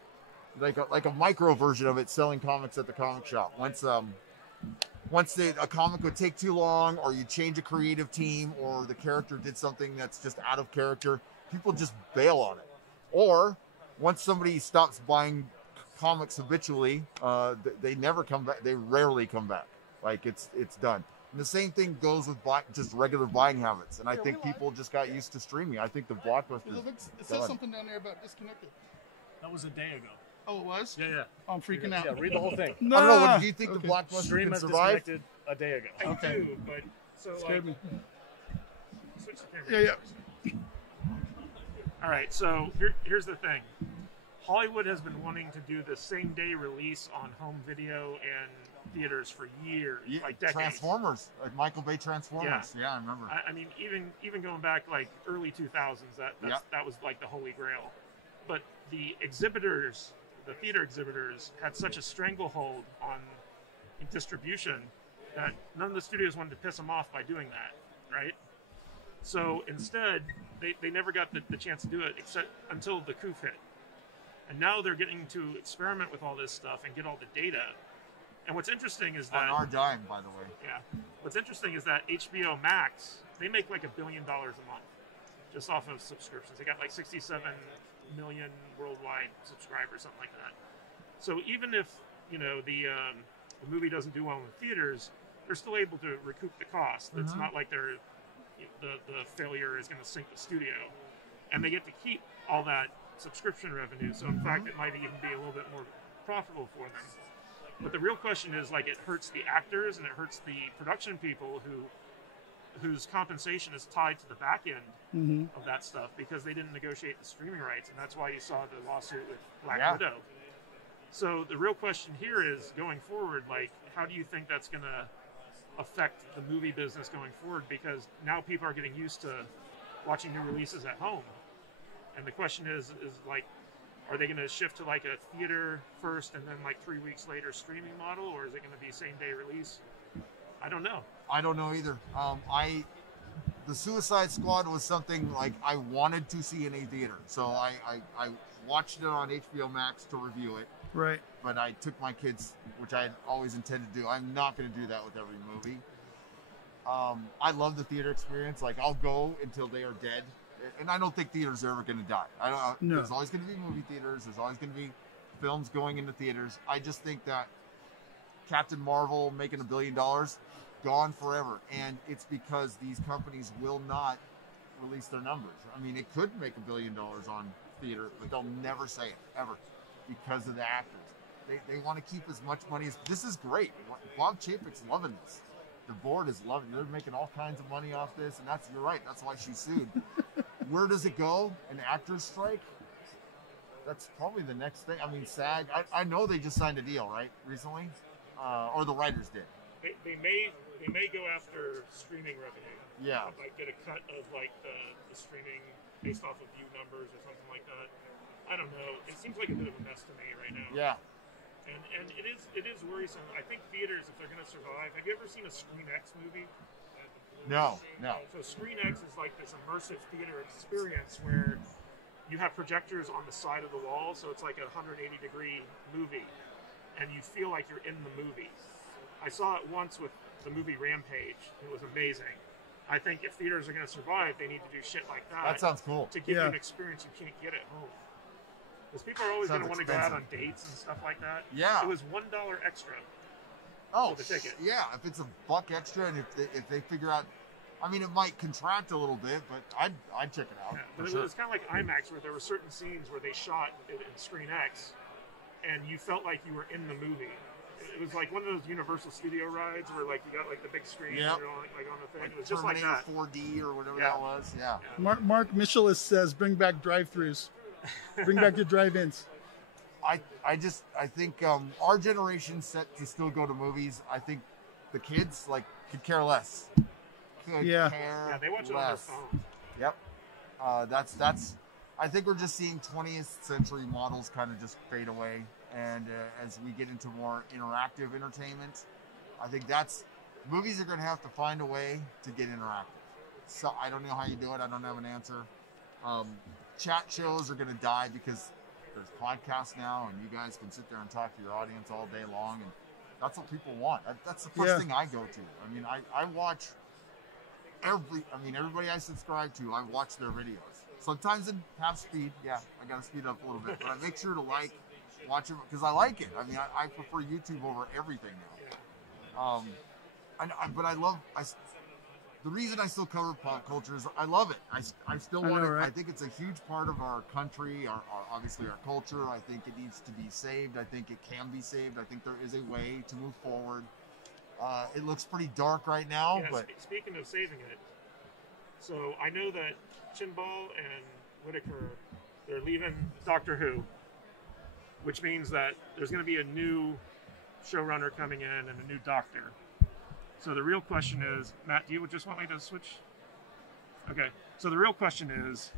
like a micro version of it, selling comics at the comic shop. Once a comic would take too long, or you change a creative team, or the character did something that's just out of character, people just bail on it. Or once somebody stops buying comics habitually, they never come back. They rarely come back. Like it's done. And the same thing goes with just regular buying habits. And I think people just got used to streaming. I think the blockbusters. It says something down there about disconnected. That was a day ago. Oh, it was? Yeah. Oh, I'm freaking out. Yeah, read the whole thing. No. I don't know. What do you think the Okay. blockbuster Stream can has survive? disconnected a day ago. I Okay. do, but so Scared me. switch the camera. Yeah. All right, so here's the thing. Hollywood has been wanting to do the same day release on home video and theaters for years, Yeah, like decades. Transformers, like Michael Bay Transformers. Yeah, I remember. I mean, even going back like early 2000s, that was like the holy grail. But the exhibitors, the theater exhibitors, had such a stranglehold on distribution that none of the studios wanted to piss them off by doing that, right? So instead, they never got the chance to do it except until the coup hit. And now they're getting to experiment with all this stuff and get all the data. And what's interesting is that... On our dime, by the way. Yeah. What's interesting is that HBO Max, they make like $1 billion a month just off of subscriptions. They got like 67 million worldwide subscribers, something like that. So even if, the movie doesn't do well in the theaters, they're still able to recoup the cost. It's not like the failure is going to sink the studio. And they get to keep all that subscription revenue. So in fact, it might even be a little bit more profitable for them. But the real question is, like, it hurts the actors and it hurts the production people whose compensation is tied to the back end of that stuff because they didn't negotiate the streaming rights, and that's why you saw the lawsuit with Black Widow. So the real question here is, going forward, like, how do you think that's going to affect the movie business going forward? Because now people are getting used to watching new releases at home, and the question is like, are they going to shift to like a theater first and then like 3 weeks later streaming model, or is it going to be same day release? I don't know. I don't know either. The Suicide Squad was something like I wanted to see in a theater, so I watched it on HBO Max to review it. Right. But I took my kids, which I had always intended to do. I'm not going to do that with every movie. I love the theater experience. Like, I'll go until they are dead. And I don't think theaters are ever going to die. No. There's always going to be movie theaters. There's always going to be films going into theaters. I just think that Captain Marvel making $1 billion, gone forever. And it's because these companies will not release their numbers. I mean, it could make $1 billion on theater, but they'll never say it, ever, because of the actors. They want to keep as much money as... This is great. Bob Chapek's loving this. The board is loving it. They're making all kinds of money off this, and you're right. That's why she sued. Where does it go? An actor's strike? That's probably the next thing. I mean, SAG. I know they just signed a deal, right, recently, or the writers did. They may go after streaming revenue. Yeah. Like get a cut of like the streaming based off of view numbers or something like that. I don't know. It seems like a bit of a mess to me right now. Yeah. And it is worrisome. I think theaters, if they're going to survive, have you ever seen a Screen X movie? No. So Screen X is like this immersive theater experience where you have projectors on the side of the wall, so it's like a 180-degree movie, and you feel like you're in the movie. I saw it once with the movie Rampage. It was amazing. I think if theaters are going to survive, they need to do shit like that. That sounds cool. To give you an experience you can't get at home. Because people are always going to want to go out on dates and stuff like that. Yeah. It was $1 extra. Oh, for the ticket. Yeah. If it's $1 extra, and if they figure out, I mean, it might contract a little bit, but I'd check it out. Yeah, but it was kind of like IMAX, where there were certain scenes where they shot it in Screen X, and you felt like you were in the movie. It was like one of those Universal Studio rides where like you got like the big screen and you're on, like on the thing. It was just like that. 4D or whatever that was. Yeah. Mark Michelis says, "Bring back drive-throughs. Bring back the drive-ins." I think our generation's set to still go to movies. I think the kids could care less. Yeah, they watch it on their phone. Yep. That's. I think we're just seeing 20th century models kind of just fade away, and as we get into more interactive entertainment, I think movies are going to have to find a way to get interactive. So I don't know how you do it. I don't have an answer. Chat shows are going to die because there's podcasts now, and you guys can sit there and talk to your audience all day long, and That's what people want. That's the first thing I go to. I mean, I watch everybody I subscribe to, I watch their videos. Sometimes in half speed, I gotta speed up a little bit, but I make sure to watch it because I like it. I mean, I prefer YouTube over everything now. But I love the reason I still cover pop culture is I love it. I still want it. Right? I think it's a huge part of our country, obviously our culture. I think it needs to be saved. I think it can be saved. I think there is a way to move forward. It looks pretty dark right now. Yeah, but speaking of saving it, so I know that Chinball and Whitaker, they're leaving Doctor Who, which means that there's going to be a new showrunner coming in and a new doctor. So the real question is, Matt, do you just want me to switch? Okay. So the real question is,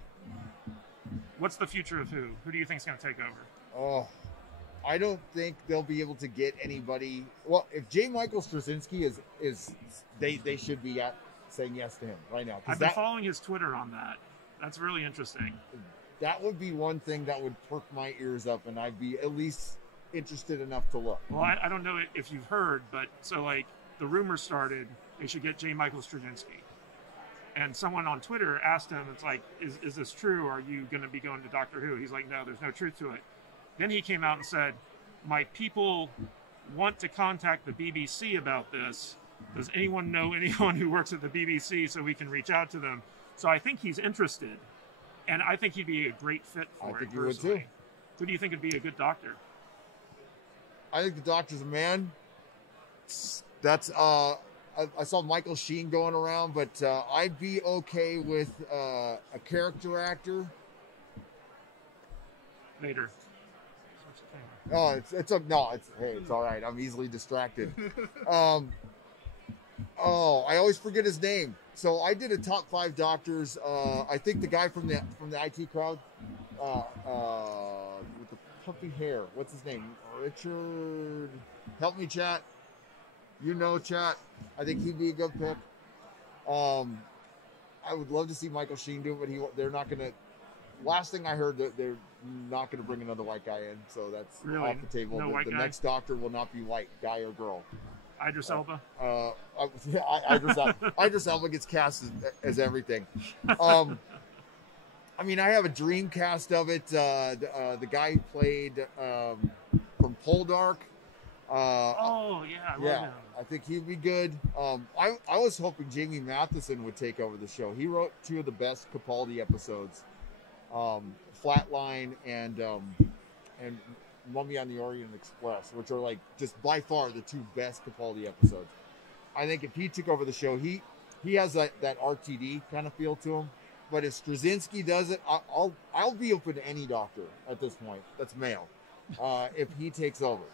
what's the future of Who? Who do you think is going to take over? Oh, I don't think they'll be able to get anybody. Well, if J. Michael Straczynski is they should be saying yes to him right now. I've been following his Twitter on that. That's really interesting. That would be one thing that would perk my ears up, and I'd be at least interested enough to look. Well, I don't know if you've heard, but so like the rumor started they should get J. Michael Straczynski. And someone on Twitter asked him, it's like, is this true? Are you going to be going to Doctor Who? He's like, no, there's no truth to it. Then he came out and said, my people want to contact the BBC about this. Does anyone know anyone who works at the BBC so we can reach out to them? So I think he's interested. And I think he'd be a great fit for it. I think he would too. Who do you think would be a good doctor? I think the doctor's a man. That's, I saw Michael Sheen going around, but I'd be okay with a character actor. Later. Oh, it's all right. I'm easily distracted. I always forget his name. So I did a top 5 doctors. I think the guy from the IT crowd, with the puffy hair. What's his name? Richard. Help me, chat. You know, chat. I think he'd be a good pick. I would love to see Michael Sheen do it, but they're not going to. Last thing I heard, they're not going to bring another white guy in, so that's really? Off the table. No the next doctor will not be white, guy or girl. Idris Elba? Idris Elba gets cast as everything. I mean, I have a dream cast of it. The guy who played from Poldark. I love him. I think he'd be good. I was hoping Jamie Matheson would take over the show. He wrote 2 of the best Capaldi episodes. Flatline and Mummy on the Orient Express, which are like just by far the 2 best Capaldi episodes. I think if he took over the show, he has that RTD kind of feel to him. But if Straczynski does it, I'll be open to any doctor at this point that's male. If he takes over,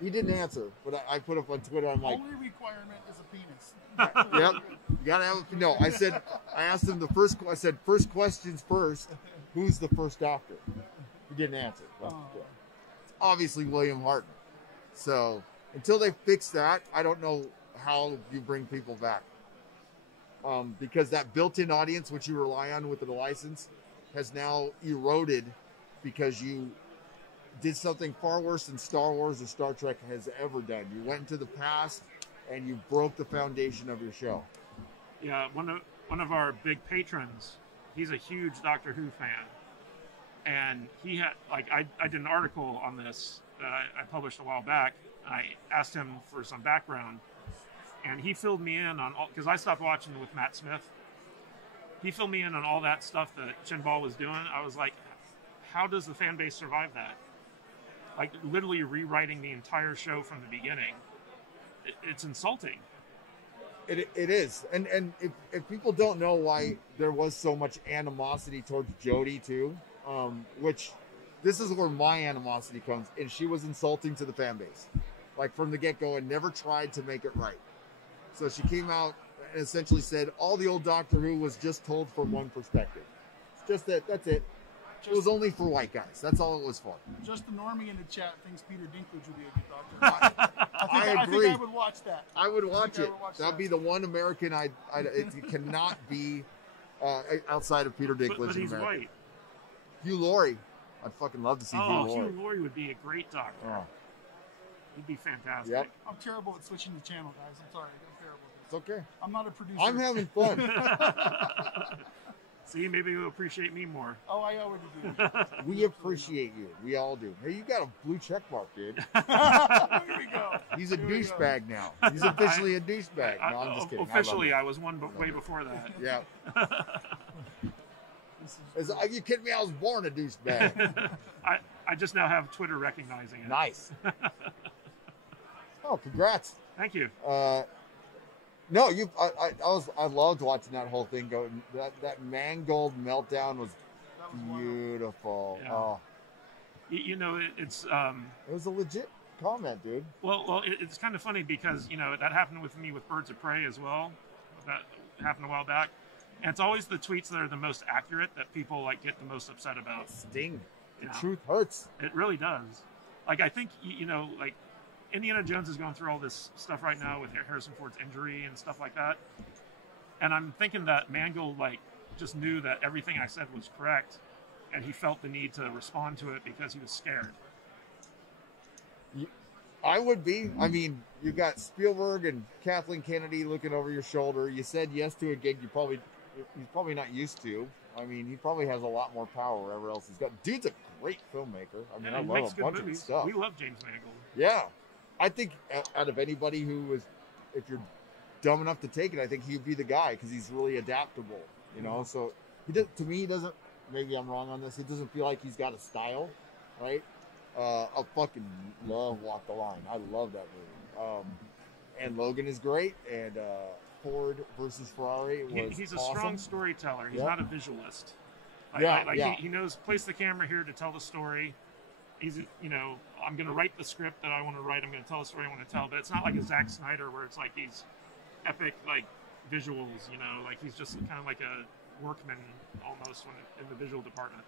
he didn't answer, but I put up on Twitter. I'm like, only requirement is a penis. Yep. You gotta have no. I asked him I said, first questions first. Who's the first doctor? He didn't answer. Well, it's obviously William Hartnell. So until they fix that, I don't know how you bring people back. Because that built-in audience, which you rely on with the license, has now eroded because you did something far worse than Star Wars or Star Trek has ever done. You went into the past and you broke the foundation of your show. Yeah, one of our big patrons, he's a huge Doctor Who fan. And he had, I did an article on this that I published a while back. I asked him for some background. And he filled me in on all, because I stopped watching with Matt Smith. He filled me in on all that stuff that Chinball was doing. I was like, how does the fan base survive that? Like, literally rewriting the entire show from the beginning. It's insulting. It is. And if people don't know why there was so much animosity towards Jodie, too, which this is where my animosity comes, and she was insulting to the fan base. Like, from the get-go, and never tried to make it right. So she came out and essentially said all the old Doctor Who was just told from one perspective. It's just that's it. It was only for white guys. That's all it was for. Just the normie in the chat thinks Peter Dinklage would be a good doctor. I agree. I think I would watch that. I would watch it. That'd be the one American it cannot be outside of Peter Dinklage. But he's white. Hugh Laurie. I'd fucking love to see Hugh Laurie. Hugh Laurie would be a great doctor. He'd be fantastic. Yep. I'm terrible at switching the channel, guys. I'm sorry. I'm terrible. It's okay. I'm not a producer. I'm having fun. See, maybe you'll appreciate me more. Oh, I already do. We appreciate you. We all do. Hey, you got a blue check mark, dude. There we go. He's a There we go. douchebag now. He's officially a douchebag. No, I'm just kidding. Officially, I was one way before that. Yeah. Are you kidding me? I was born a douchebag. I just now have Twitter recognizing it. Nice. Oh, congrats. Thank you. No, I loved watching that whole thing go. That Mangold meltdown was beautiful. Yeah. Oh, You know, it's it was a legit comment, dude. well, it's kind of funny because that happened with me with Birds of Prey as well. That happened a while back, and it's always the tweets that are the most accurate that people get the most upset about. Sting. The Yeah. truth hurts. It really does. Like, I think, Indiana Jones is going through all this stuff right now with Harrison Ford's injury and stuff like that. And I'm thinking that Mangold, just knew that everything I said was correct, and he felt the need to respond to it because he was scared. I would be. I mean, you got Spielberg and Kathleen Kennedy looking over your shoulder. You said yes to a gig he's probably not used to. I mean, he probably has a lot more power wherever else he's got. Dude's a great filmmaker. I mean, And I he love makes a good bunch movies. of stuff. We love James Mangold. Yeah. I think out of anybody who was, if you're dumb enough to take it, I think he'd be the guy because he's really adaptable, So to me, he doesn't, maybe I'm wrong on this, he doesn't feel like he's got a style, right? I fucking love Walk the Line. I love that movie. And Logan is great, and Ford versus Ferrari was He's a awesome. strong storyteller. He's Yep. not a visualist. Yeah. He knows, place the camera here to tell the story. He's, I'm going to write the script that I want to write. I'm going to tell the story I want to tell. But it's not like a Zack Snyder where it's like these epic, visuals, he's just kind of like a workman almost in the visual department.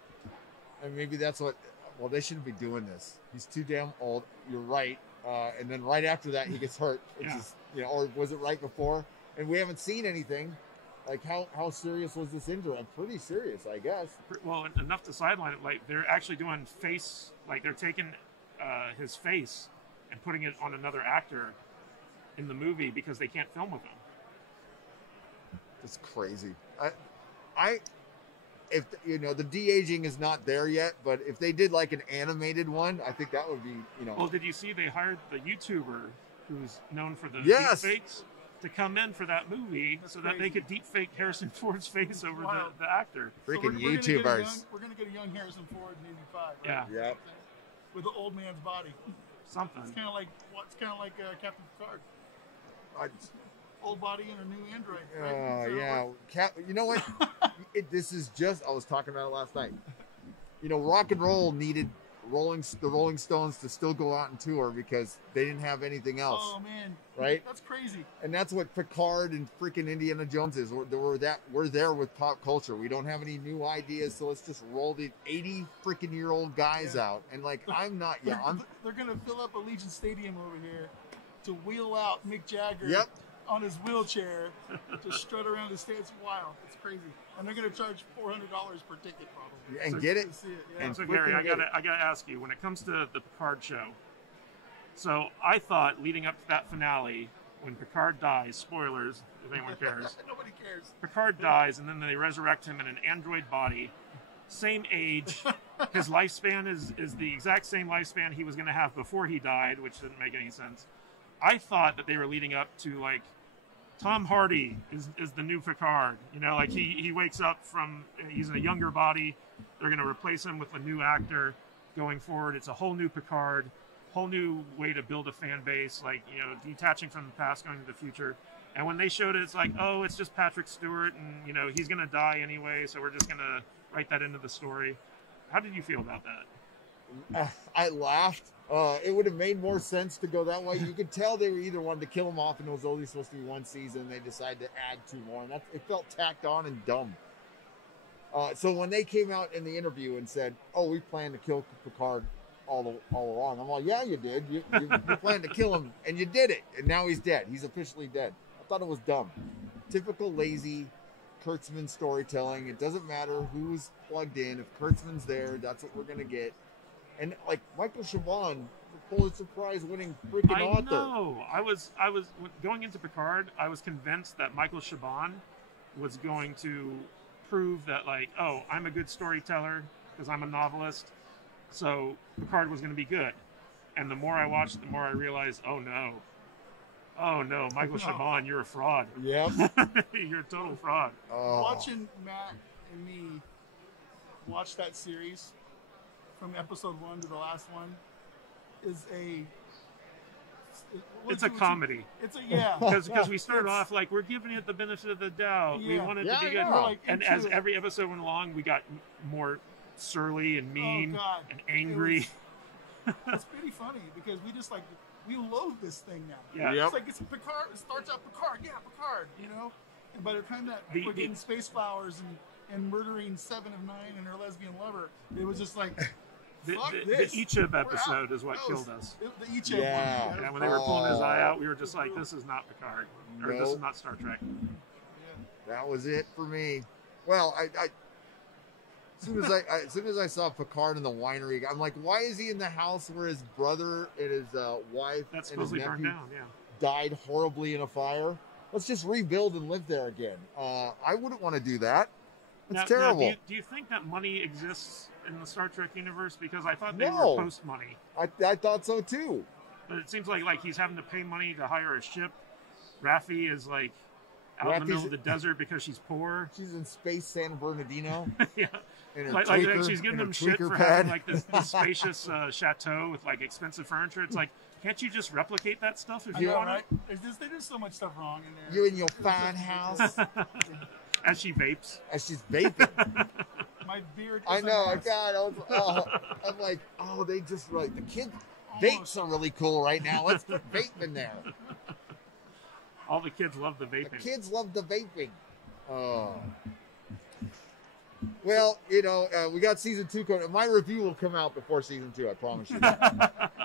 And maybe that's what, well, they shouldn't be doing this. He's too damn old. You're right. And then right after that, he gets hurt. It's just, or was it right before? And we haven't seen anything. Like, how serious was this injury? I'm pretty serious, I guess. Well, enough to sideline it. They're actually doing face, they're taking his face and putting it on another actor in the movie because they can't film with him. It's crazy. If the de-aging is not there yet, but if they did an animated one, I think that would be, Well, did you see they hired the YouTuber who's known for the Yes. deep fakes to come in for that movie so that they could deep fake Harrison Ford's face over the actor? Freaking we're YouTubers. We're going to get a young Harrison Ford in 85, right? Yeah. Yep. With the old man's body. Something. It's kind of like Captain Picard. Old body and a new android. Oh, Right? So, yeah. You know what? This is just, I was talking about it last night. Rock and roll needed the Rolling Stones to still go out and tour because they didn't have anything else. Oh, man. Right? That's crazy. And that's what Picard and freaking Indiana Jones is. We're there with pop culture. We don't have any new ideas, so let's just roll the 80 freaking year old guys out. And I'm not. Yeah, They're gonna fill up Allegiant Stadium over here to wheel out Mick Jagger. Yep. On his wheelchair to strut around the stage. It's wild. It's crazy. And they're going to charge $400 per ticket, probably. And get it. To see it, yeah. And So Gary, I freaking gotta ask you, when it comes to the Picard show, so I thought leading up to that finale, when Picard dies, spoilers if anyone cares, Nobody cares. Picard dies and then they resurrect him in an android body, same age, his lifespan is the exact same lifespan he was going to have before he died, which didn't make any sense. I thought that they were leading up to Tom Hardy is the new Picard. He wakes up he's in a younger body. They're going to replace him with a new actor going forward. It's a whole new Picard, whole new way to build a fan base, detaching from the past, going to the future. And when they showed it, it's it's just Patrick Stewart and, he's going to die anyway. So we're just going to write that into the story. How did you feel about that? I laughed. It would have made more sense to go that way. You could tell they were either wanted to kill him off and it was only supposed to be one season. They decided to add 2 more, and it felt tacked on and dumb. So when they came out in the interview and said, "Oh, we planned to kill Picard all along," I'm like, "Yeah, you did. You planned to kill him, and you did it. And now he's dead. He's officially dead." I thought it was dumb. Typical lazy Kurtzman storytelling. It doesn't matter who's plugged in. If Kurtzman's there, that's what we're gonna get. And like Michael Chabon, the Pulitzer Prize winning freaking I author. know. I was going into Picard. I was convinced that Michael Chabon was going to prove that, like, oh, I'm a good storyteller because I'm a novelist. So Picard was going to be good. And the more I watched, the more I realized, oh no, Michael Chabon, you're a fraud. Yep. You're a total fraud. Watching Matt and me watch that series from episode 1 to the last one is it's a comedy. It's a because we started off like we're giving it the benefit of the doubt. We want it to be good, and as every episode went along, we got more surly and mean and angry. It's pretty funny because we loathe this thing now. Yeah, Yep. It's like it's Picard. It starts out Picard, Picard. You know, and by the time that we're getting space flowers and murdering 7 of 9 and her lesbian lover, it was just like. The Ichab episode is what killed us. The Ichab one. Yeah, when they were pulling his eye out, we were just like, this is not Picard. Or this is not Star Trek. That was it for me. Well, as soon as I saw Picard in the winery, I'm like, why is he in the house where his brother and his wife and his nephew died horribly in a fire? Let's just rebuild and live there again. I wouldn't want to do that. It's terrible. Now, do you think that money exists in the Star Trek universe? Because I thought they were post money. I thought so too. But it seems like he's having to pay money to hire a ship. Raffi is like out in the middle of the desert because she's poor. She's in space San Bernardino. Yeah. Like she's giving them shit for having like this spacious chateau with like expensive furniture. It's like, can't you just replicate that stuff if you want it? They do so much stuff wrong in there. You in your fine house. As she vapes. As she's vaping. My beard. I know. God, I'm like, they just like the kids. Vapes are really cool right now. Let's put vape in there. All the kids love the vaping. The kids love the vaping. Well, we got season 2 coming. My review will come out before season 2. I promise you that.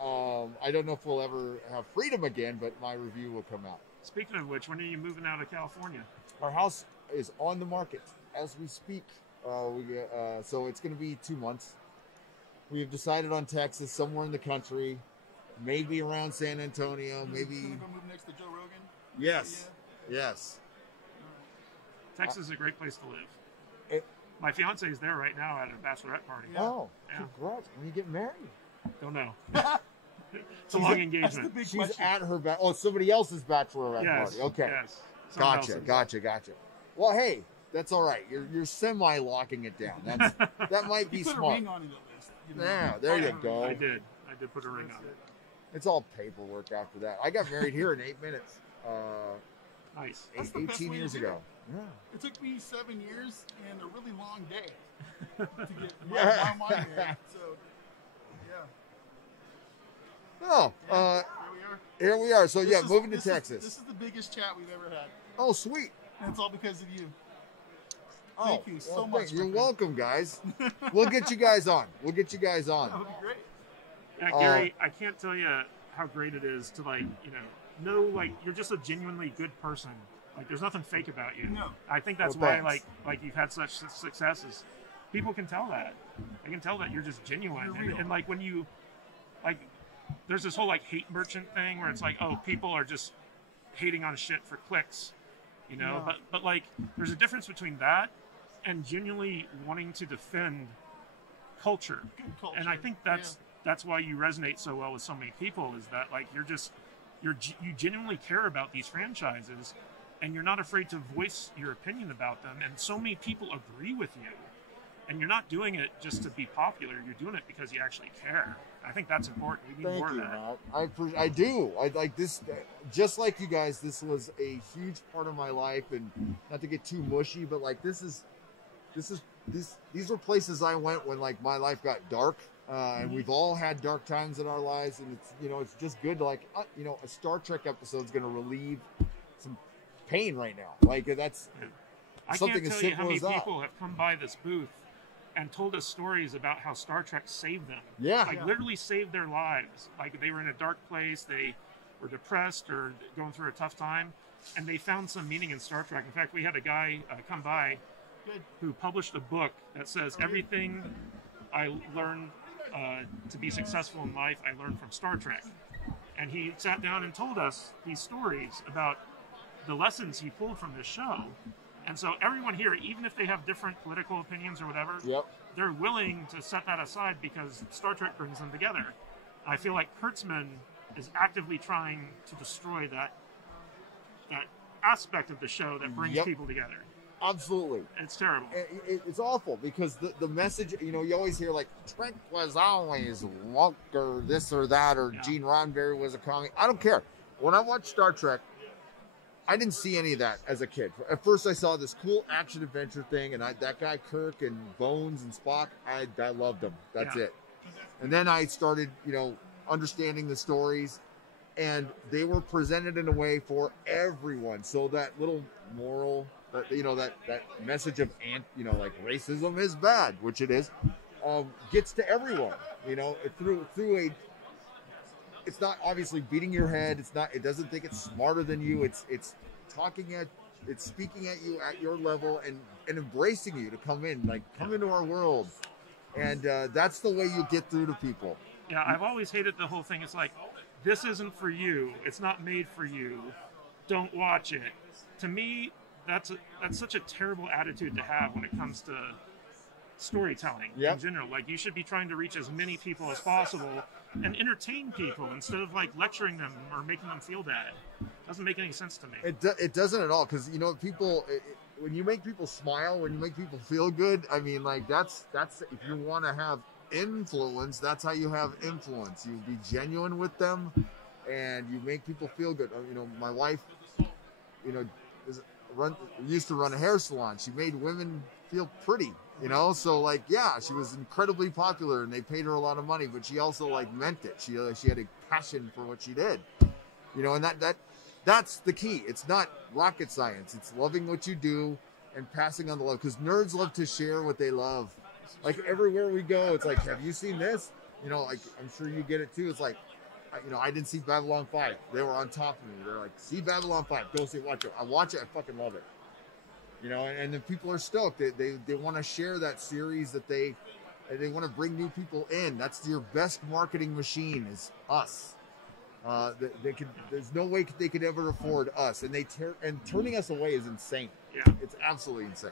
I don't know if we'll ever have freedom again, but my review will come out. Speaking of which, when are you moving out of California? Our house is on the market as we speak. So it's going to be 2 months. We have decided on Texas, somewhere in the country, maybe around San Antonio, maybe. Gonna go move next to Joe Rogan. Yes. Yes. Texas is a great place to live. My fiance is there right now at a bachelorette party. Oh, congrats! When you get married? Don't know. It's a long engagement. She's at her somebody else's bachelorette party. Okay. Yes. Gotcha. Well, hey, that's all right. You're semi locking it down. That might be put smart. a ring on it at least. Yeah, there you go. I did put a ring on it. It's all paperwork after that. I got married here in 8 minutes. Nice. 18 years ago. Yeah. It took me 7 years and a really long day to get my mom here. So, here we are. So, moving to Texas. This is the biggest chat we've ever had. Oh, sweet. And it's all because of you. Thank you so much. You're welcome, guys. We'll get you guys on. That would be great. Yeah, Gary, I can't tell you how great it is to know you're just a genuinely good person. Like there's nothing fake about you. No. I think that's why like you've had such successes. People can tell that. They can tell that you're just genuine. And like when you there's this whole like hate merchant thing where it's like, oh, people are just hating on shit for clicks. But like there's a difference between that and genuinely wanting to defend culture. Good culture. And I think that's why you resonate so well with so many people is that like you genuinely care about these franchises and you're not afraid to voice your opinion about them, and so many people agree with you, and you're not doing it just to be popular, you're doing it because you actually care. I think that's important. We need more of that. Matt. I do. I like this, just like you guys, this was a huge part of my life, and not to get too mushy, but like these were places I went when like my life got dark. And we've all had dark times in our lives, and it's just good to a Star Trek episode is going to relieve some pain right now. Like that's something as simple as that. I can't tell you how many people have come by this booth and told us stories about how Star Trek saved them. Yeah, literally saved their lives. Like they were in a dark place, they were depressed or going through a tough time, and they found some meaning in Star Trek. In fact, we had a guy come by who published a book that says everything I learned to be successful in life, I learned from Star Trek. And he sat down and told us these stories about the lessons he pulled from this show. And so everyone here, even if they have different political opinions or whatever, they're willing to set that aside because Star Trek brings them together. I feel like Kurtzman is actively trying to destroy that aspect of the show that brings people together. Absolutely. It's terrible. It's awful because the message, you know, you always hear like, Trek was always woke or this or that, or Gene Roddenberry was a comic. I don't care. When I watched Star Trek, I didn't see any of that as a kid. At first I saw this cool action adventure thing, and that guy Kirk and Bones and Spock, I loved them. That's it. And then I started, you know, understanding the stories, and they were presented in a way for everyone. So that little moral, you know, that message of, you know, like racism is bad, which it is, gets to everyone, you know, through a, it's not obviously beating your head. It doesn't think it's smarter than you. It's speaking at you at your level and embracing you to come into our world. And that's the way you get through to people. Yeah, I've always hated the whole thing. It's like, this isn't for you. It's not made for you. Don't watch it. To me, that's such a terrible attitude to have when it comes to storytelling in general. Like, you should be trying to reach as many people as possible and entertain people instead of like lecturing them or making them feel bad. Doesn't make any sense to me. It doesn't at all, because you know, people, when you make people smile, when you make people feel good, I mean, like that's if you want to have influence, that's how you have influence. You be genuine with them and you make people feel good. You know, my wife, you know, used to run a hair salon. She made women feel pretty, you know, so like, yeah, she was incredibly popular and they paid her a lot of money, but she also like meant it. She had a passion for what she did, you know, and that's the key. It's not rocket science. It's loving what you do and passing on the love, because nerds love to share what they love. Like everywhere we go, it's like, have you seen this? You know, like, I'm sure you get it too. It's like, you know, I didn't see Babylon 5. They were on top of me. They're like, see Babylon 5, go see, watch it. I watch it, I fucking love it. You know, and then people are stoked. They want to share that series, that they want to bring new people in. That's your best marketing machine, is us. There's no way they could ever afford us, and turning us away is insane. Yeah, it's absolutely insane.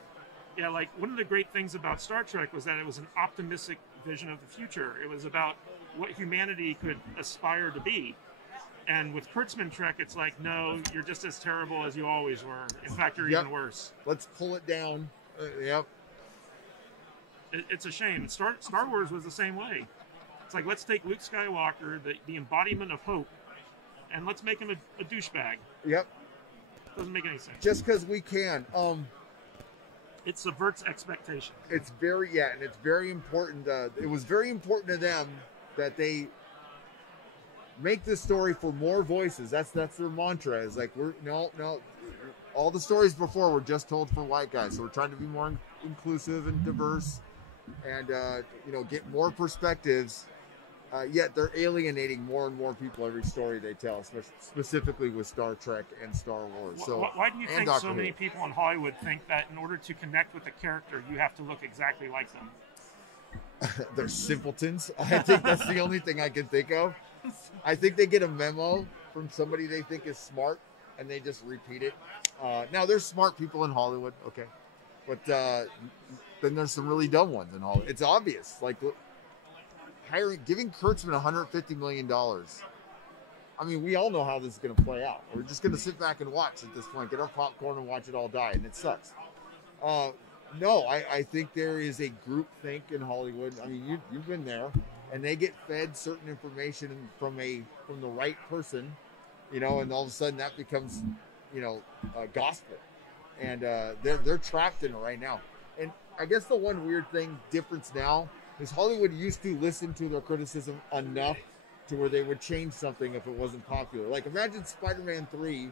Yeah, like one of the great things about Star Trek was that it was an optimistic vision of the future. It was about what humanity could aspire to be. And with Kurtzman Trek, it's like, no, you're just as terrible as you always were. In fact, you're even worse. Let's pull it down. It's a shame. Star Wars was the same way. It's like, let's take Luke Skywalker, the embodiment of hope, and let's make him a douchebag. Yep. Doesn't make any sense. Just because we can. It subverts expectations. It's very important. It was very important to them that they make this story for more voices. That's their mantra. Is like, no. All the stories before were just told for white guys, so we're trying to be more inclusive and diverse, and you know, get more perspectives. Yet they're alienating more and more people every story they tell, specifically with Star Trek and Star Wars. So, why do you think so many people in Hollywood think that in order to connect with the character, you have to look exactly like them? They're simpletons. I think that's the only thing I can think of. I think they get a memo from somebody they think is smart, and they just repeat it. Now, there's smart people in Hollywood, okay, but then there's some really dumb ones in Hollywood. It's obvious, like giving Kurtzman $150 million. I mean, we all know how this is going to play out. We're just going to sit back and watch at this point, get our popcorn and watch it all die, and it sucks. No, I think there is a group think in Hollywood. I mean, you've been there, and they get fed certain information from the right person, you know, and all of a sudden that becomes, you know, gospel, and they're trapped in it right now. And I guess the one weird difference now is Hollywood used to listen to their criticism enough to where they would change something if it wasn't popular. Like, imagine Spider-Man 3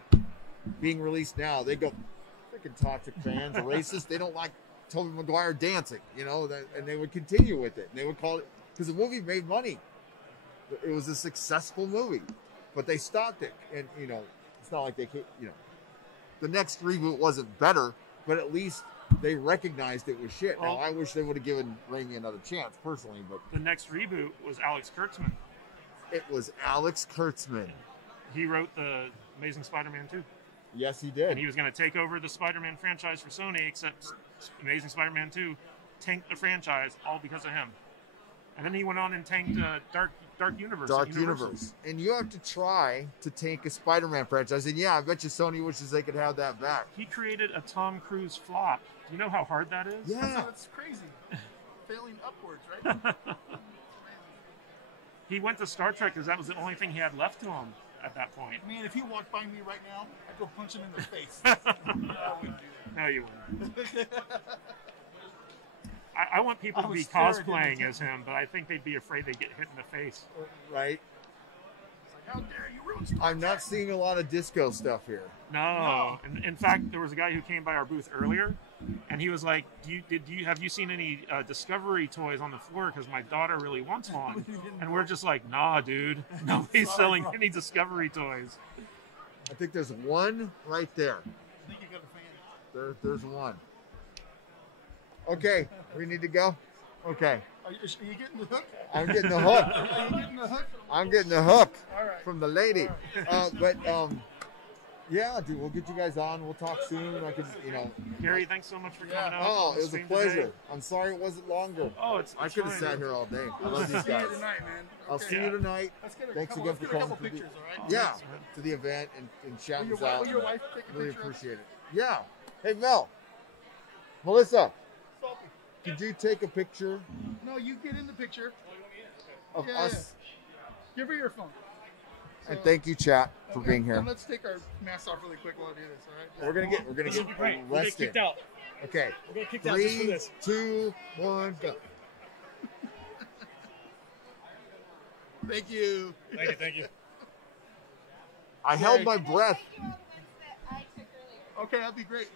being released now. They go, freaking toxic fans, racist. They don't like Tobey Maguire dancing, you know, and they would continue with it. And they would call it, because the movie made money. It was a successful movie, but they stopped it. And, you know, it's not like they can't, you know, the next reboot wasn't better, but at least they recognized it was shit. Now Well- I wish they would have given Raimi another chance personally, but The next reboot was Alex Kurtzman. it was Alex Kurtzman. He wrote the Amazing Spider-Man 2. Yes, he And did. he was going to take over the Spider-Man franchise for Sony, except Amazing Spider-Man 2 tanked the franchise all because of him. And then he went on and tanked Dark Universe. at Dark Universal. Universe. And you have to try to tank a Spider-Man franchise. And yeah, I bet you Sony wishes they could have that back. He created a Tom Cruise flop. Do you know how hard that is? Yeah. That's crazy. Failing upwards, right? He went to Star Trek because that was the only thing he had left to him at that point. Man, if he walked by me right now, I'd go punch him in the face. I wouldn't do No, you wouldn't. I want people I to be was scared, cosplaying didn't as him, but I think they'd be afraid they'd get hit in the face. Right? How dare you ruin Star I'm not seeing a lot of disco stuff here. No. In fact, there was a guy who came by our booth earlier, and he was like, have you seen any Discovery toys on the floor? Because my daughter really wants one. And we're just like, nah, dude. Nobody's selling any Discovery toys. I think there's one right there. I think you got a fan. There's one. Okay, we need to go. Okay, Are you getting the hook? I'm getting the hook. Are you getting the hook? I'm getting the hook All right. from the lady. Yeah, dude, we'll get you guys on. We'll talk soon. I could, Gary, thanks so much for coming out. Oh, on it the was a stream pleasure. today. I'm sorry it wasn't longer. Oh, it's I could have fine. sat here all day. I love these See you guys. tonight, man. I'll Okay. see you tonight. Let's get a Thanks couple, again let's for get a coming. couple pictures, all right? Yeah, to the event and shouting us out. Will your wife take a Really picture? appreciate it. Yeah. Hey, Melissa, Salty. could you take a picture No, you get in the picture. of Yeah, us? Give her your phone. And thank you, chat, for being here. And let's take our masks off really quick while I do this, all right? We're gonna This will be get great. We'll get arrested. kicked out. Okay. We'll get kicked out just for 3, this. 2, 1, go. Thank you. Thank you. I held my breath. Thank you all the ones that I took earlier. Okay, that'd be great.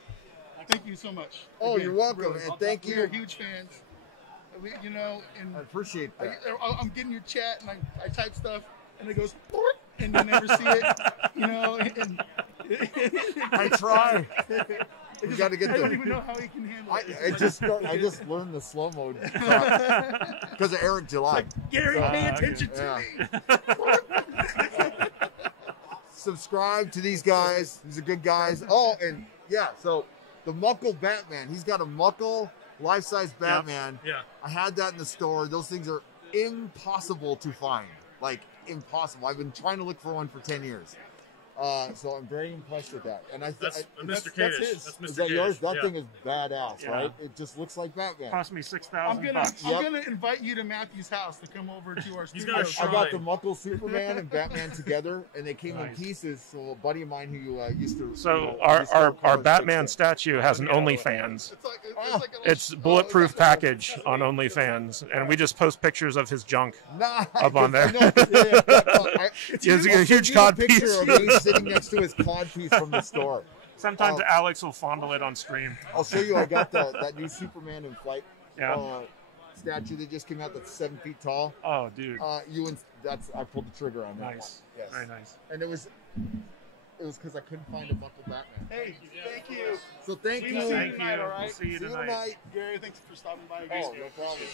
Thank you so much. Oh, Again, you're welcome, really. and thank We you. are huge fans. And I appreciate that. I'm getting your chat, and I type stuff, and it goes, and you never see it, and I try. You got to get I don't the. even know how he can handle it. I just learned the slow mo because of Eric July. Gary, pay okay. attention to Yeah. me. Subscribe to these guys. These are good guys. Oh, and yeah, so the Muckle Batman. He's got a Muckle life-size Batman. Yeah. I had that in the store. Those things are impossible to find. Like, impossible. I've been trying to look for one for 10 years. So I'm very impressed with that. And That's I, Mr. that's Kadish. his. That's Is Mr. that yours? Kadish, That yeah. thing is badass, Yeah. right? It just looks like Batman. Cost me I'm $6,000. gonna Yep. invite you to Matthew's house to come over to our He's studio. got a I shrine. got the Muckle Superman and Batman together, and they came Nice. in pieces. So a buddy of mine who used to So used to our college Batman fixed it. little has an OnlyFans. It's like It's bulletproof package on OnlyFans, and we just post pictures of his junk. Nah, Up on there. It's a huge cod picture piece. of me sitting next to his cod piece from the store. Sometimes Oh. Alex will fondle it on stream. I'll show you. I got that new Superman in flight Yeah. statue that just came out. That's 7 feet tall. Oh, dude. I pulled the trigger on that. Nice. One. Yes. Very nice. And it was because I couldn't find a Muckle Batman. Hey, thank you. So thank We you. will see you Thank tonight, you. all right? We'll see you See you tonight. tonight. Gary, thanks for stopping by. Oh, no problem.